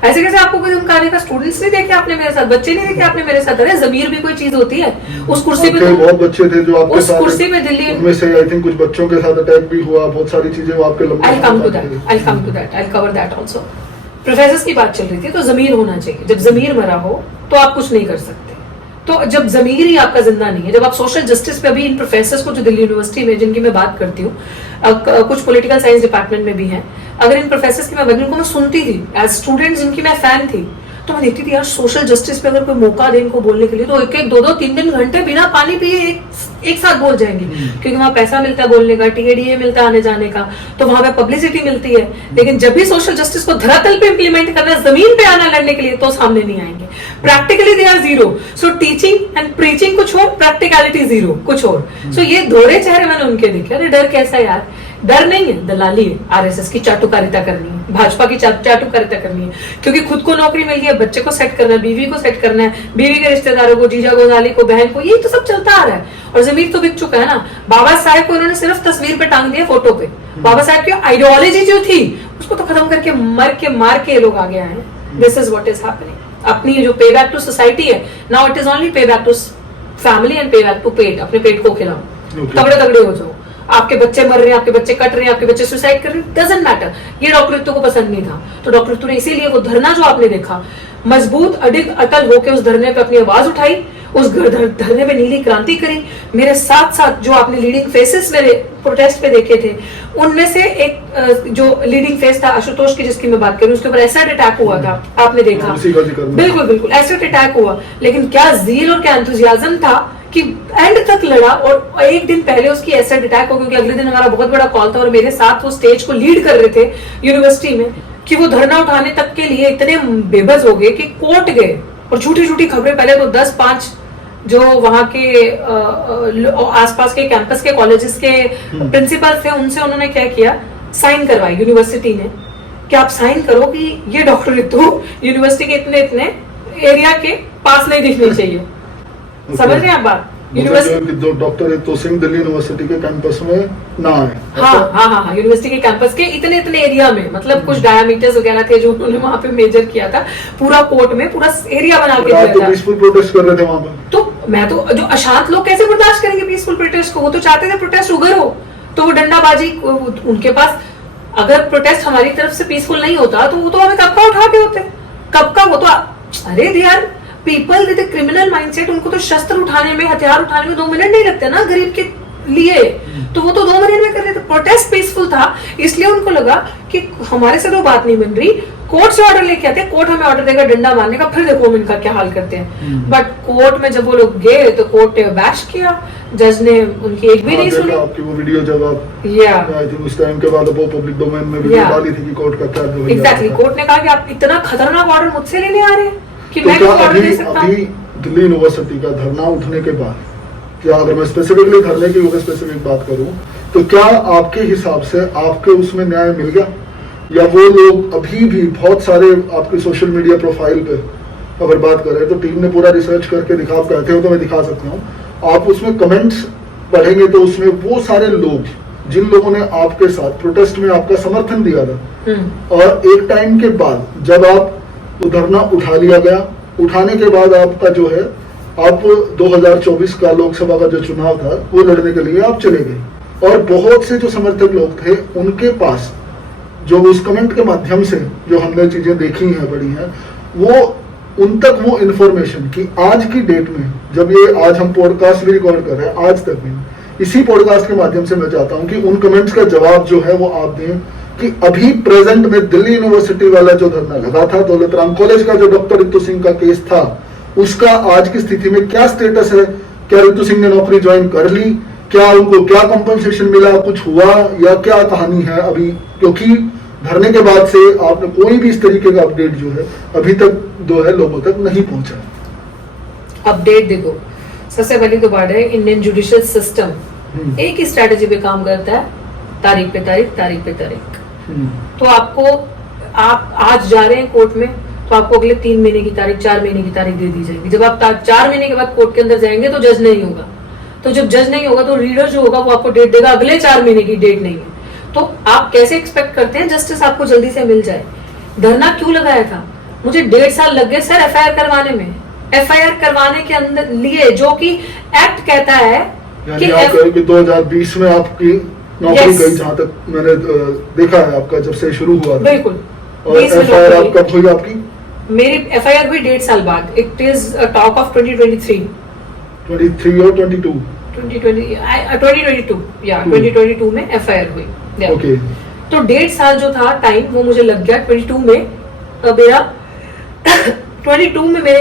ऐसे कैसे आपको कोई धमकाने का? स्टूडेंट्स नहीं देखे आपने मेरे साथ, बच्चे नहीं देखे आपने मेरे साथ? अरे जमीर भी कोई चीज होती है। उस कुर्सी पे बहुत बच्चे थे जो आपके उस कुर्सी पे दिल्ली, उनमें से आई थिंक कुछ बच्चों के साथ अटैक भी हुआ, बहुत सारी चीजें वो आपके लंबे। I'll come to that, I'll cover that also। Professors की बात चल रही थी, तो जमीर होना चाहिए। जब जमीर मरा हो तो आप कुछ नहीं कर सकते। तो जब जमीर ही आपका जिंदा नहीं है, जब आप सोशल जस्टिस पे, अभी इन प्रोफेसर्स को जो दिल्ली यूनिवर्सिटी में जिनकी मैं बात करती हूँ, कुछ पॉलिटिकल साइंस डिपार्टमेंट में भी हैं, अगर इन प्रोफेसर्स की मैं उनको मैं सुनती थी एज स्टूडेंट, जिनकी मैं फैन थी, तो मैं देखती थी यार सोशल जस्टिस पे अगर कोई मौका दे इनको बोलने के लिए, तो 1-1, 2-2, 3-3 घंटे बिना पानी पिए एक साथ बोल जाएंगे, क्योंकि वहां पैसा मिलता है बोलने का, टीएडीए मिलता है आने जाने का, तो वहां पे पब्लिसिटी मिलती है। लेकिन जब भी सोशल जस्टिस को धरातल पे इंप्लीमेंट करना है, जमीन पे आना लड़ने के लिए, तो सामने नहीं आएंगे। Practically they are zero. So teaching and preaching कुछ और, प्रैक्टिकलिटी जीरो कुछ और। सो ये दोहरे चेहरे मैंने उनके देखे। अरे डर कैसा यार? डर नहीं है, दलाली है। आरएसएस की चाटुकारिता करनी है, भाजपा की चाटुकारिता करनी है, क्योंकि खुद को नौकरी मिल गई है, बच्चे को सेट करना है, बीवी को सेट करना है, बीवी के रिश्तेदारों को, जीजा गोजाली को, बहन को, यही तो सब चलता आ रहा है। और जमीर तो बिक चुका है ना। बाबा साहेब को इन्होंने सिर्फ तस्वीर पे टांग दिया, फोटो पे। बाबा साहेब की आइडियोलॉजी जो थी उसको तो खत्म करके मार के लोग आगे आए हैं। This is what is happening. अपनी जो पे बैक टू सोसाइटी है, now it is only pay back to family and पे बैक टू पेट। अपने पेट को खिलाओ, तगड़े हो जाओ। आपके बच्चे मर रहे हैं, आपके बच्चे कट रहे हैं, आपके बच्चे सुसाइड कर रहे हैं, डजंट मैटर। ये डॉक्टर रितु को पसंद नहीं था, तो डॉक्टर रितु ने इसीलिए वो धरना जो आपने देखा, मजबूत अडिग अटल होकर उस धरने पे अपनी आवाज उठाई, उस धरने पे नीली क्रांति करी। मेरे साथ साथ जो आपने लीडिंग फेसेस मेरे प्रोटेस्ट पे देखे थे, उनमें से एक जो लीडिंग फेस था आशुतोष की, जिसकी मैं बात करूं, उसके ऊपर एसिड अटैक हुआ था, आपने देखा। बिल्कुल एसिड अटैक हुआ, लेकिन क्या जील और क्या एंथुसियाज्म था कि एंड तक लड़ा। और एक दिन पहले उसकी एसिड अटैक हो, क्योंकि अगले दिन हमारा बहुत बड़ा कॉल था और मेरे साथ वो स्टेज को लीड कर रहे थे यूनिवर्सिटी में, कि वो धरना उठाने तक के लिए इतने बेबस हो गए कि कोर्ट गए। और झूठी खबरें, पहले तो 10-5 जो वहां के आसपास के कैंपस के कॉलेजेस के प्रिंसिपल थे, उनसे उन्होंने क्या किया, साइन करवाई यूनिवर्सिटी ने कि आप साइन करो कि ये डॉक्टर रितु यूनिवर्सिटी के इतने एरिया के पास नहीं दिखनी चाहिए। समझ रहे हैं आप बात? यूनिवर्सिटी जो डॉक्टर रितु सिंह दिल्ली यूनिवर्सिटी के कैंपस में ना आए। हाँ, यूनिवर्सिटी के कैंपस के इतने एरिया में, मतलब कुछ डायमीटर्स वगैरह थे जो उन्होंने वहां पे मेजर किया था, पूरा कोर्ट में पूरा एरिया बना के दिया था। पीसफुल प्रोटेस्ट कर रहे थे वहां पर। तो मैं तो, जो अशांत लोग कैसे बर्दाश्त करेंगे पीसफुल प्रोटेस्ट को? वो तो चाहते थे प्रोटेस्ट उग्र हो, तो वो डंडाबाजी उनके पास अगर प्रोटेस्ट हमारी तरफ से पीसफुल नहीं होता तो वो तो हमें कब का उठाते होते, कब का। वो तो अरे यार, पीपल विद क्रिमिनल माइंडसेट, उनको तो शस्त्र उठाने में, हथियार उठाने में 2 मिनट नहीं लगते ना गरीब के लिए, तो वो तो 2 मिनट में कर रहे थे। प्रोटेस्ट पीसफुल था, इसलिए उनको लगा कि हमारे से तो बात नहीं बन रही, कोर्ट से ऑर्डर लेके आते हैं, कोर्ट हमें ऑर्डर देगा डंडा मारने का, फिर देखो हम इनका क्या हाल करते हैं। बट कोर्ट में जब वो लोग गए तो कोर्ट ने बैश किया, जज ने उनकी एक भी नहीं सुनी। आपकी वो वीडियो जब आप आई थिंक उस टाइम के बाद वो पब्लिक डोमेन में वीडियो डाली थी कि कोर्ट का क्या रवैया एग्जैक्टली, था। कोर्ट ने कहा कि आप इतना खतरनाक ऑर्डर मुझसे लेने आ रहे हैं कि तो मैं क्या ऑर्डर दे सकता हूं? अभी दिल्ली यूनिवर्सिटी का धरना उठने के बाद, क्या अगर मैं स्पेसिफिकली धरने की स्पेसिफिक बात करूं, तो क्या आपके हिसाब से आपके उसमें न्याय मिल गया, या वो लोग अभी भी बहुत सारे आपके सोशल मीडिया प्रोफाइल पे अगर बात करें तो टीम ने पूरा रिसर्च करके दिखा, आप कहते हो तो मैं दिखा सकता हूँ, आप उसमें कमेंट्स पढ़ेंगे तो उसमें वो सारे लोग जिन लोगों ने आपके साथ प्रोटेस्ट में आपका समर्थन दिया था, और एक टाइम के बाद जब आप धरना उठा लिया गया, उठाने के बाद आपका जो है, आप 2024 का लोकसभा का जो चुनाव था वो लड़ने के लिए आप चले गए, और बहुत से जो समर्थक लोग थे उनके पास जो उस कमेंट के माध्यम से जो हमने चीजें देखी हैं, पढ़ी हैं, वो उन तक वो इन्फॉर्मेशन कि आज की डेट में, जब ये आज हम पॉडकास्ट भी रिकॉर्ड कर रहे हैं, आज तक भी इसी पॉडकास्ट के माध्यम से मैं चाहता हूं कि उन कमेंट्स का जवाब जो है वो आप दें कि अभी प्रेजेंट में दिल्ली यूनिवर्सिटी वाला जो धरना लगा था, दौलत राम कॉलेज का जो डॉक्टर रितु सिंह का केस था, उसका आज की स्थिति में क्या स्टेटस है? क्या रितु सिंह ने नौकरी ज्वाइन कर ली? क्या उनको क्या कंपनसेशन मिला? कुछ हुआ या क्या कहानी है अभी? क्योंकि धरने के बाद से आपने कोई भी इस तरीके का अपडेट जो है अभी तक जो है लोगों तक नहीं पहुंचा। अपडेट देखो, सबसे पहली तो बात है, इंडियन जुडिशियल सिस्टम एक ही स्ट्रेटेजी पे काम करता है, तारीख पे तारीख, तारीख पे तारीख। तो आपको, आप आज जा रहे हैं कोर्ट में तो आपको अगले 3 महीने की तारीख, 4 महीने की तारीख दे दी जाएगी। जब आप 4 महीने के बाद कोर्ट के अंदर जाएंगे तो जज नहीं होगा, तो जब जज नहीं होगा तो रीडर जो होगा वो आपको डेट देगा, अगले 4 महीने की डेट नहीं है। तो आप कैसे एक्सपेक्ट करते हैं जस्टिस आपको जल्दी से मिल जाए? धरना क्यों लगाया था? मुझे 1.5 साल लग गए सर एफआईआर करवाने में, एफआईआर करवाने के अंदर लिए, जो कि एक्ट कहता है कि 2020 में आपकी नौकरी गई, जहाँ तक मैंने देखा है आपका जब से शुरू हुआ था। बिल्कुल। और एफआईआर आप कब हुई आपकी? मेरी एफआईआर हुई 1.5 साल बाद। It is a talk of 2023 और 22 2022 या 2022 में एफआईआर हुई। ओके। तो 1.5 साल जो था टाइम वो मुझे लग गया 22 में, मेरा 22 में मेरे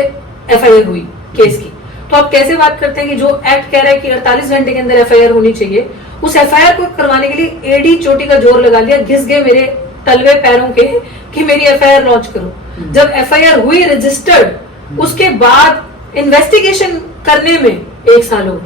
एफआईआर हुई केस की। तो आप कैसे बात करते हैं कि जो एक्ट कह रहा है कि 48 घंटे के अंदर एफआईआर होनी चाहिए, उस एफआईआर को करवाने के लिए एडी चोटी का जोर लगा लिया, घिस गए मेरे तलवे पैरों के कि मेरी एफआईआर लॉन्च करो। जब एफआईआर हुई रजिस्टर्ड, उसके बाद इन्वेस्टिगेशन करने में 1 साल हो।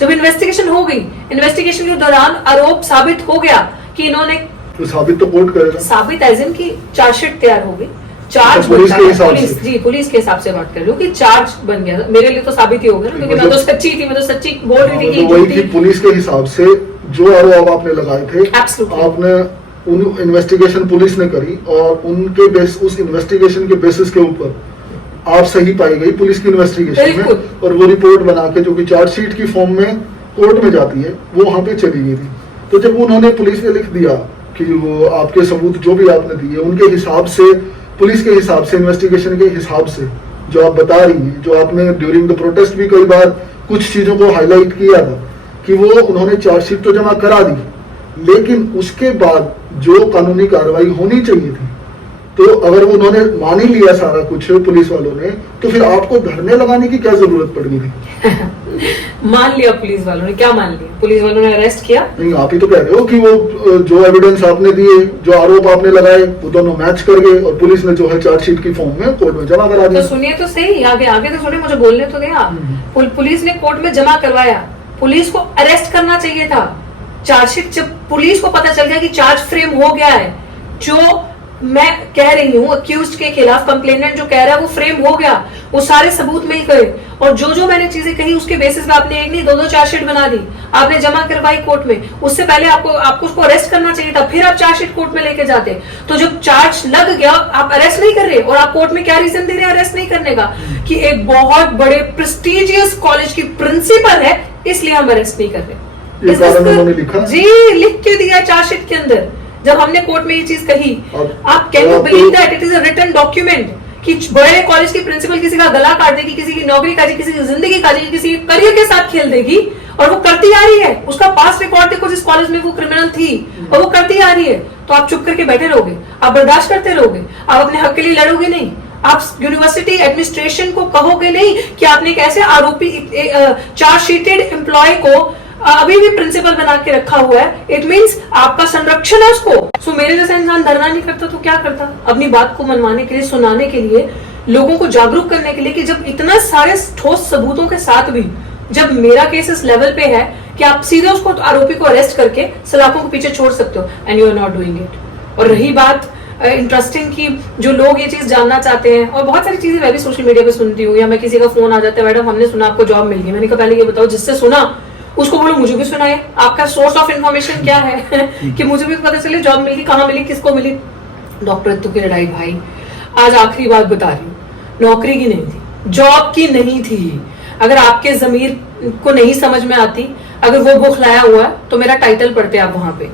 जब इन्वेस्टिगेशन हो गई, इन्वेस्टिगेशन के दौरान आरोप साबित हो गया कि इन्होंने, तो साबित तो कोर्ट करेगा, साबित एज इन की चार्जशीट तैयार हो गई, चार्ज पुलिस के हिसाब से, जी पुलिस के हिसाब से बात कर रही हूँ कि चार्ज बन गया। मेरे लिए तो साबित ही हो गया ना, क्योंकि मैं तो सच्ची थी, मैं तो सच्ची बोल रही थी कि वही थी। पुलिस के हिसाब से जो आरोप आपने लगाए थे, Absolutely. आपने उन इन्वेस्टिगेशन पुलिस ने करी, और उनके बेस, उस इन्वेस्टिगेशन के बेसिस के ऊपर आप सही पाई गई पुलिस की इन्वेस्टिगेशन में, और वो रिपोर्ट बना के जो कि चार्जशीट की फॉर्म में कोर्ट में जाती है, वो वहां पे चली गई थी। तो जब उन्होंने पुलिस ने लिख दिया कि वो आपके सबूत जो भी आपने दिए उनके हिसाब से, पुलिस के हिसाब से, इन्वेस्टिगेशन के हिसाब से जो आप बता रही हैं, जो आपने ड्यूरिंग द प्रोटेस्ट भी कई बार कुछ चीजों को हाईलाइट किया था कि वो उन्होंने चार्जशीट तो जमा करा दी, लेकिन उसके बाद जो कानूनी कार्रवाई होनी चाहिए थी, तो अगर उन्होंने मान ही लिया सारा कुछ पुलिस वालों ने, तो फिर आपको धरने लगाने की क्या जरूरत पड़ गई थी? मान लिया पुलिस वालों ने, क्या मान लिया? पुलिस वालों ने अरेस्ट किया। नहीं, आप ही तो कह रहे हो कि वो जो एविडेंस आपने दिए, जो आरोप आपने लगाए, वो दोनों मैच कर गए, और पुलिस ने जो है चार्जशीट की फॉर्म में कोर्ट में जमा करा दिया। तो सुनिए तो सही, आगे आगे तो सुनिए, मुझे बोलने तो दिया। पुलिस ने कोर्ट में जमा करवाया, पुलिस को अरेस्ट करना चाहिए था। चार्जशीट, जब पुलिस को पता चल गया कि चार्ज फ्रेम हो गया है, जो मैं कह रही हूँ अक्यूज्ड के खिलाफ, कंप्लेनेंट जो कह रहा है वो फ्रेम हो गया, वो सारे सबूत में ही गए, और जो मैंने चीजें कही उसके बेसिस पे आपने एक नहीं 2 चार्जशीट बना दी, आपने जमा करवाई कोर्ट में। उससे पहले आपको उसको अरेस्ट करना चाहिए था, फिर आप चार्जशीट कोर्ट में लेके जाते। तो जब चार्ज लग गया, आप अरेस्ट नहीं कर रहे, और आप कोर्ट में क्या रीजन दे रहे हैं अरेस्ट नहीं करने का? कि एक बहुत बड़े प्रेस्टिजियस कॉलेज की प्रिंसिपल है, इसलिए हम अरेस्ट नहीं कर रहे। ये कारण उन्होंने लिखा? जी, लिख के दिया चार्जशीट के अंदर। जब हमने कोर्ट में ये चीज कही, आप कैन यू आपको- believe that it is a written document कि बड़े कॉलेज की प्रिंसिपल किसी का गला काट देगी, किसी की नौकरी काटेगी, किसी की जिंदगी काटेगी, किसी के करियर के साथ खेल देगी, और वो करती आ रही है। उसका पास्ट रिकॉर्ड देखो, जिस कॉलेज में वो क्रिमिनल थी और वो करती आ रही है, तो आप चुप करके बैठे रहोगे? आप बर्दाश्त करते रहोगे? आप अपने हक के लिए लड़ोगे नहीं? आप यूनिवर्सिटी एडमिनिस्ट्रेशन को कहोगे नहीं कि आपने एक ऐसे आरोपी चार्जशीटेड एम्प्लॉय को अभी भी प्रिंसिपल बना के रखा हुआ है, इट मींस आपका संरक्षण है उसको। सो मेरे जैसा इंसान धरना नहीं करता तो क्या करता? अपनी बात को मनवाने के लिए, सुनाने के लिए, लोगों को जागरूक करने के लिए कि जब इतना सारे ठोस सबूतों के साथ भी जब मेरा केस इस लेवल पे है कि आप सीधे उसको, आरोपी को अरेस्ट करके सलाखों के पीछे छोड़ सकते हो, and you are not doing it. और रही बात इंटरेस्टिंग कि जो लोग ये चीज जानना चाहते हैं, और बहुत सारी चीजें मैं भी सोशल मीडिया पे सुनती हूँ, या मैं किसी का फोन आ जाता है, मैडम हमने सुना आपको जॉब मिल गई। मैंने कहा पहले ये बताओ जिससे सुना उसको बोलो मुझे भी सुनाए, आपका सोर्स ऑफ इन्फॉर्मेशन क्या है कि मुझे भी पता चले जॉब मिली, कहाँ मिली, किसको मिली। डॉक्टर रितु की लड़ाई भाई, आज आखिरी बात बता रही हूँ, नौकरी की नहीं थी, जॉब की नहीं थी। अगर आपके जमीर को नहीं समझ में आती, अगर वो बौखलाया हुआ है, तो मेरा टाइटल पढ़ते आप वहां पे।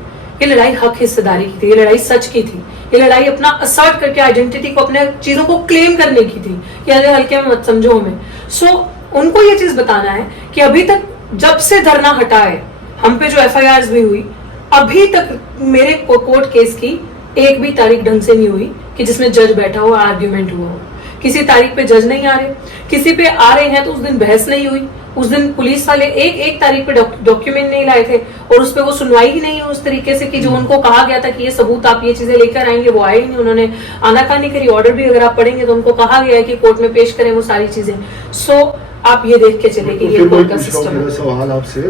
ये लड़ाई हक हिस्सेदारी की थी, ये लड़ाई सच की थी, ये लड़ाई अपना असर्ट करके आइडेंटिटी को, अपने चीजों को क्लेम करने की थी कि अरे हल्के में मत समझो हमें। सो उनको ये चीज बताना है कि अभी तक जब से धरना हटा है, हम पे जो FIRs भी हुई, अभी तक मेरे कोर्ट केस की एक भी तारीख ढंग से नहीं हुई कि जिसमें जज बैठा हुआ, आर्ग्यूमेंट हुआ हो। किसी तारीख पे जज नहीं आ रहे, किसी पे आ रहे हैं तो उस दिन बहस नहीं हुई, उस दिन पुलिस वाले एक तारीख पे डॉक्यूमेंट नहीं लाए थे, और उस पे वो सुनवाई ही नहीं उस तरीके से कि जो उनको कहा गया था कि ये सबूत आप ये चीजें लेकर आएंगे, वो आए ही नहीं। उन्होंने आनाकानी करी। ऑर्डर भी अगर आप पढ़ेंगे तो उनको कहा गया है कि कोर्ट में पेश करें वो सारी चीजें। सो आप ये देख के चले कि ये कोर्ट का सिस्टम है। सवाल आपसे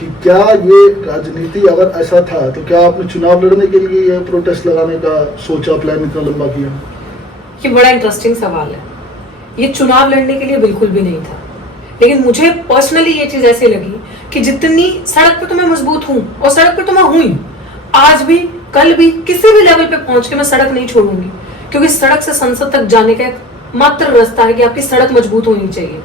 कि क्या ये राजनीति अगर ऐसा था तो क्या आपने चुनाव लड़ने के लिए ये प्रोटेस्ट लगाने का सोचा, प्लान इतना लंबा किया? ये बड़ा इंटरेस्टिंग सवाल है। ये चुनाव लड़ने के लिए बिल्कुल भी नहीं था, लेकिन मुझे पर्सनली ये चीज ऐसी लगी कि जितनी सड़क पे तो मैं मजबूत हूं, और सड़क पे तो मैं हुई, आज भी, कल भी, किसी भी लेवल पे पहुंच के मैं सड़क नहीं छोड़ूंगी, क्योंकि सड़क से संसद तक जाने का एक मात्र रास्ता है कि आपकी सड़क मजबूत होनी चाहिए।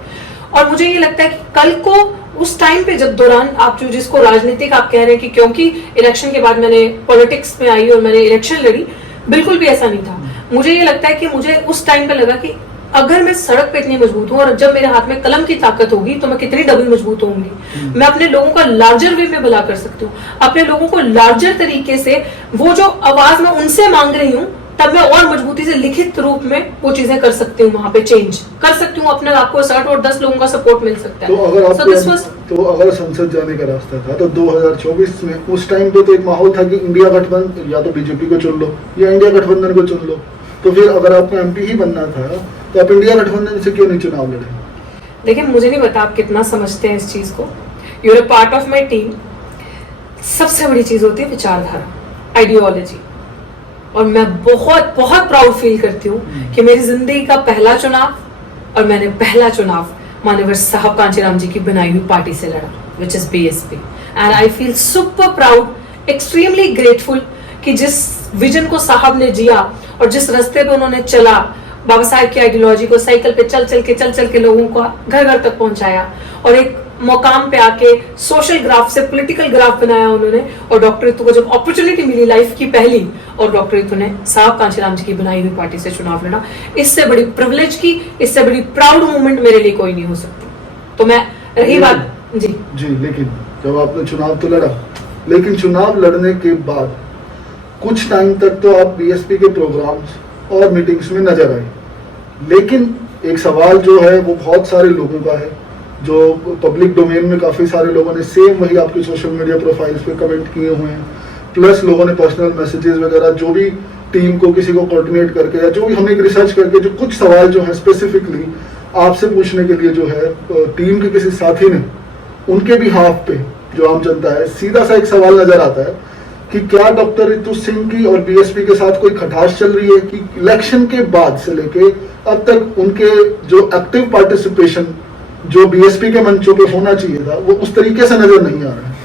और मुझे ये लगता है कि कल को उस टाइम पे जब दौरान आप जो जिसको राजनीतिक आप कह रहे हैं कि क्योंकि इलेक्शन के बाद मैंने पॉलिटिक्स में आई और मैंने इलेक्शन लड़ी, बिल्कुल भी ऐसा नहीं था। मुझे ये लगता है कि मुझे उस टाइम पे लगा कि अगर मैं सड़क पे इतनी मजबूत हूँ और जब मेरे हाथ में कलम की ताकत होगी तो मैं कितनी डबल मजबूत होंगी। मैं अपने लोगों का लार्जर वे में भला कर सकती हूँ, अपने लोगों को लार्जर तरीके से, वो जो आवाज मैं उनसे मांग रही हूँ, तब मैं और मजबूती से लिखित रूप में वो चीजें कर सकती हूँ, वहां पे चेंज कर सकती हूँ, अपने आपको 60 और 10 लोगों का सपोर्ट मिल सकता है। तो अगर So this आपको was- तो अगर संसद जाने का रास्ता था तो 2024 में उस टाइम पे तो एक माहौल था कि इंडिया गठबंधन, या तो बीजेपी को चुन लो या इंडिया गठबंधन को चुन लो। तो फिर अगर आपको MP ही बनना था तो आप इंडिया गठबंधन से क्यों नहीं चुनाव लड़े? देखिए, मुझे नहीं पता आप कितना समझते हैं इस चीज को। You're a part of my team. सबसे बड़ी चीज होती है विचारधारा, आइडियोलॉजी, और मैं बहुत बहुत प्राउड फील करती हूँ कि मेरी जिंदगी का पहला चुनाव, और मैंने पहला चुनाव माननीय साहब कांचीराम जी की बनाई हुई पार्टी से लड़ा, which is BSP, and I feel super proud, extremely grateful कि जिस विजन को साहब ने जिया और जिस रास्ते पे उन्होंने चला, बाबा साहब की आइडियोलॉजी को साइकिल पे चल चल के लोगों को घर घर तक पहुंचाया, और एक मुकाम पे आके सोशल ग्राफ से पॉलिटिकल ग्राफ बनाया उन्होंने। और डॉक्टर रितु को जब अपॉर्चुनिटी मिली लाइफ की पहली, और डॉक्टर रितु ने साहब कांचीराम जी की बनाई हुई पार्टी से चुनाव लड़ा, इससे बड़ी प्रिविलेज की, इससे बड़ी प्राउड मूवमेंट मेरे लिए कोई नहीं हो सकती। तो मैं रही बात जी, लेकिन जब आपने चुनाव तो लड़ा, लेकिन चुनाव लड़ने के बाद कुछ टाइम तक तो आप BSP के प्रोग्राम्स और मीटिंग्स में नजर आए, लेकिन एक सवाल जो है वो बहुत सारे लोगों का है, जो पब्लिक डोमेन में काफी सारे लोगों ने सेम वही आपकी सोशल मीडिया प्रोफाइल्स पे कमेंट किए हुए हैं, प्लस लोगों ने पर्सनल मैसेजेस वगैरह, जो भी टीम को किसी को कोऑर्डिनेट करके या जो भी हमने एक रिसर्च करके जो कुछ सवाल जो है स्पेसिफिकली आपसे पूछने के लिए जो है टीम के किसी साथी ने, उनके भी हाफ पे जो आम जनता है, सीधा सा एक सवाल नजर आता है कि क्या डॉक्टर रितु सिंह की और BSP के साथ कोई खटास चल रही है कि इलेक्शन के बाद से लेके अब तक उनके जो एक्टिव पार्टिसिपेशन जो BSP के मंचों पे होना चाहिए था वो उस तरीके से नजर नहीं आ रहा है।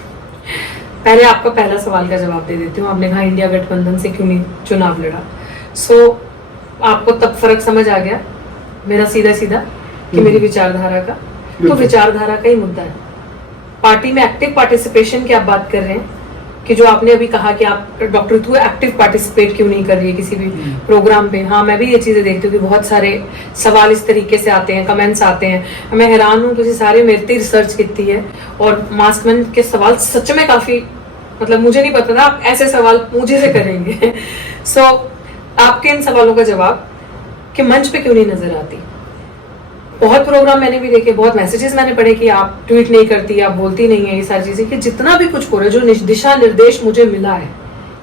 पहले आपका पहला सवाल का जवाब दे देती हूँ। आपने कहा इंडिया गठबंधन से क्यों नहीं चुनाव लड़ा, सो आपको तब फर्क समझ आ गया मेरा सीधा सीधा कि मेरी विचारधारा का, तो विचारधारा का ही मुद्दा है। पार्टी में एक्टिव पार्टिसिपेशन की आप बात कर रहे हैं, कि जो आपने अभी कहा कि आप डॉक्टर ऋतु एक्टिव पार्टिसिपेट क्यों नहीं कर रही है किसी भी प्रोग्राम पे। हाँ, मैं भी ये चीजें देखती हूँ कि बहुत सारे सवाल इस तरीके से आते हैं, कमेंट्स आते हैं। मैं हैरान हूँ कि सारे मेरी रिसर्च कितनी है और मास्क मैन के सवाल सच में काफी, मतलब मुझे नहीं पता था आप ऐसे सवाल मुझे से करेंगे। सो आपके इन सवालों का जवाब कि मंच पे क्यों नहीं नजर आती। बहुत प्रोग्राम मैंने भी देखे, बहुत मैसेजेस मैंने पढ़े कि आप ट्वीट नहीं करती, आप बोलती नहीं है, ये सारी चीजें, कि जितना भी कुछ हो रहा है, जो दिशा निर्देश मुझे मिला है,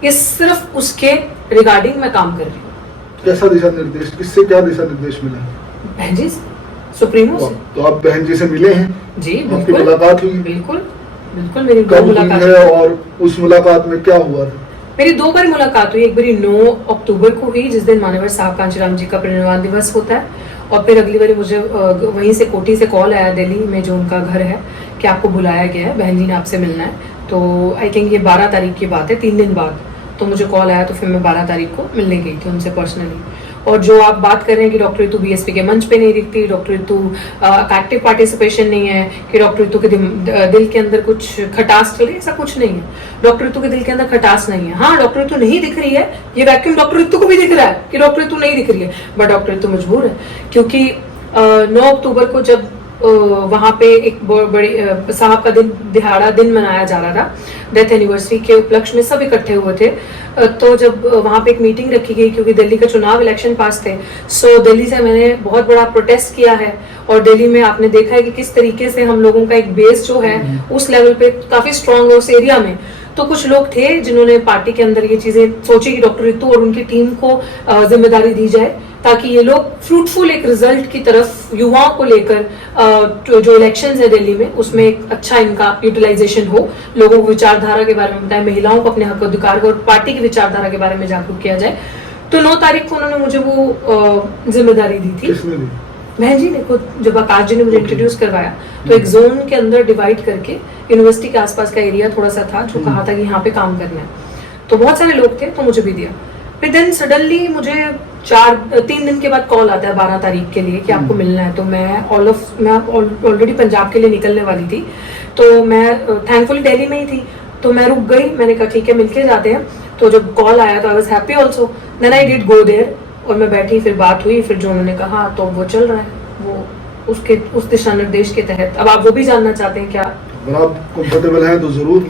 ये सिर्फ उसके रिगार्डिंग मैं काम कर रही हूँ। कैसा दिशा निर्देश, किससे क्या दिशा निर्देश मिला है? बहन जी से, सुप्रीमो से। तो आप बहन जी से मिले हैं? जी आपकी बिल्कुल, मुलाकात हुई? बिल्कुल बिल्कुल, मेरी कब दो हुई मुलाकात है और उस मुलाकात में क्या हुआ था? मेरी 2 बार मुलाकात हुई। एक बारी 9 अक्टूबर को हुई, जिस दिन मान्यवर साहब कांचीराम जी का परिनिर्वाण दिवस होता है, और फिर अगली बारी मुझे वहीं से कोटी से कॉल आया, दिल्ली में जो उनका घर है, कि आपको बुलाया गया है, बहन जी ने आपसे मिलना है। तो आई थिंक ये 12 तारीख की बात है, 3 दिन बाद तो मुझे कॉल आया, तो फिर मैं 12 तारीख को मिलने गई थी उनसे पर्सनली। और जो आप बात कर रहे हैं कि डॉक्टर ऋतु बीएसपी के मंच पे नहीं दिखती, डॉक्टर ऋतु एक्टिव पार्टिसिपेशन नहीं है, कि डॉक्टर ऋतु के दिल के अंदर कुछ खटास चल रही है, ऐसा कुछ नहीं है। डॉक्टर ऋतु के दिल के अंदर खटास नहीं है। हाँ, डॉक्टर ऋतु नहीं दिख रही है, ये वैक्यूम डॉक्टर ऋतु को भी दिख रहा है कि डॉक्टर ऋतु नहीं दिख रही है, बट डॉक्टर ऋतु मजबूर है, क्योंकि 9 अक्टूबर को जब वहां पे एक बड़ी साहब का दिहाड़ा दिन मनाया जा रहा था, डेथ एनिवर्सरी के उपलक्ष्य में सब इकट्ठे हुए थे। तो जब वहां पे एक मीटिंग रखी गई, क्योंकि दिल्ली का चुनाव इलेक्शन पास थे, सो दिल्ली से मैंने बहुत बड़ा प्रोटेस्ट किया है। और दिल्ली में आपने देखा है कि किस तरीके से हम लोगों का एक बेस जो है उस लेवल पे काफी स्ट्रांग है उस एरिया में। तो कुछ लोग थे जिन्होंने पार्टी के अंदर ये चीजें सोची कि डॉक्टर ऋतु और उनकी टीम को जिम्मेदारी दी जाए, ताकि ये लोग फ्रूटफुल एक रिजल्ट की तरफ युवाओं को लेकर जो इलेक्शंस है दिल्ली में, उसमें एक अच्छा इनका यूटिलाइजेशन हो, लोगों को विचारधारा के बारे में बताएं, महिलाओं को अपने हक अधिकार को और पार्टी की विचारधारा के बारे में जागरूक किया जाए। तो 9 तारीख को उन्होंने मुझे वो जिम्मेदारी दी थी। किसने दी? बहन जी ने खुद, जब आकाश जी ने मुझे इंट्रोड्यूस करवाया, तो एक जोन के अंदर डिवाइड करके यूनिवर्सिटी के आसपास का एरिया थोड़ा सा था, जो कहा था कि यहाँ पे काम करना है, तो बहुत सारे लोग थे, तो मुझे भी दिया। फिर देन सडनली मुझे 3 दिन के बाद कॉल आता है 12 तारीख के लिए कि आपको मिलना है। तो मैं ऑलरेडी पंजाब के लिए निकलने वाली थी, तो मैं थैंकफुली दिल्ली में ही थी, तो मैं रुक गई। मैंने कहा ठीक है, मिलके जाते हैं। तो जब कॉल आया तो I was happy also, then I did go there, और मैं बैठी, फिर बात हुई, फिर जो उन्होंने कहा तो वो चल रहा है, वो उस दिशा निर्देश के तहत। अब आप वो भी जानना चाहते हैं क्या? अगर आप कंफर्टेबल हैं तो जरूर।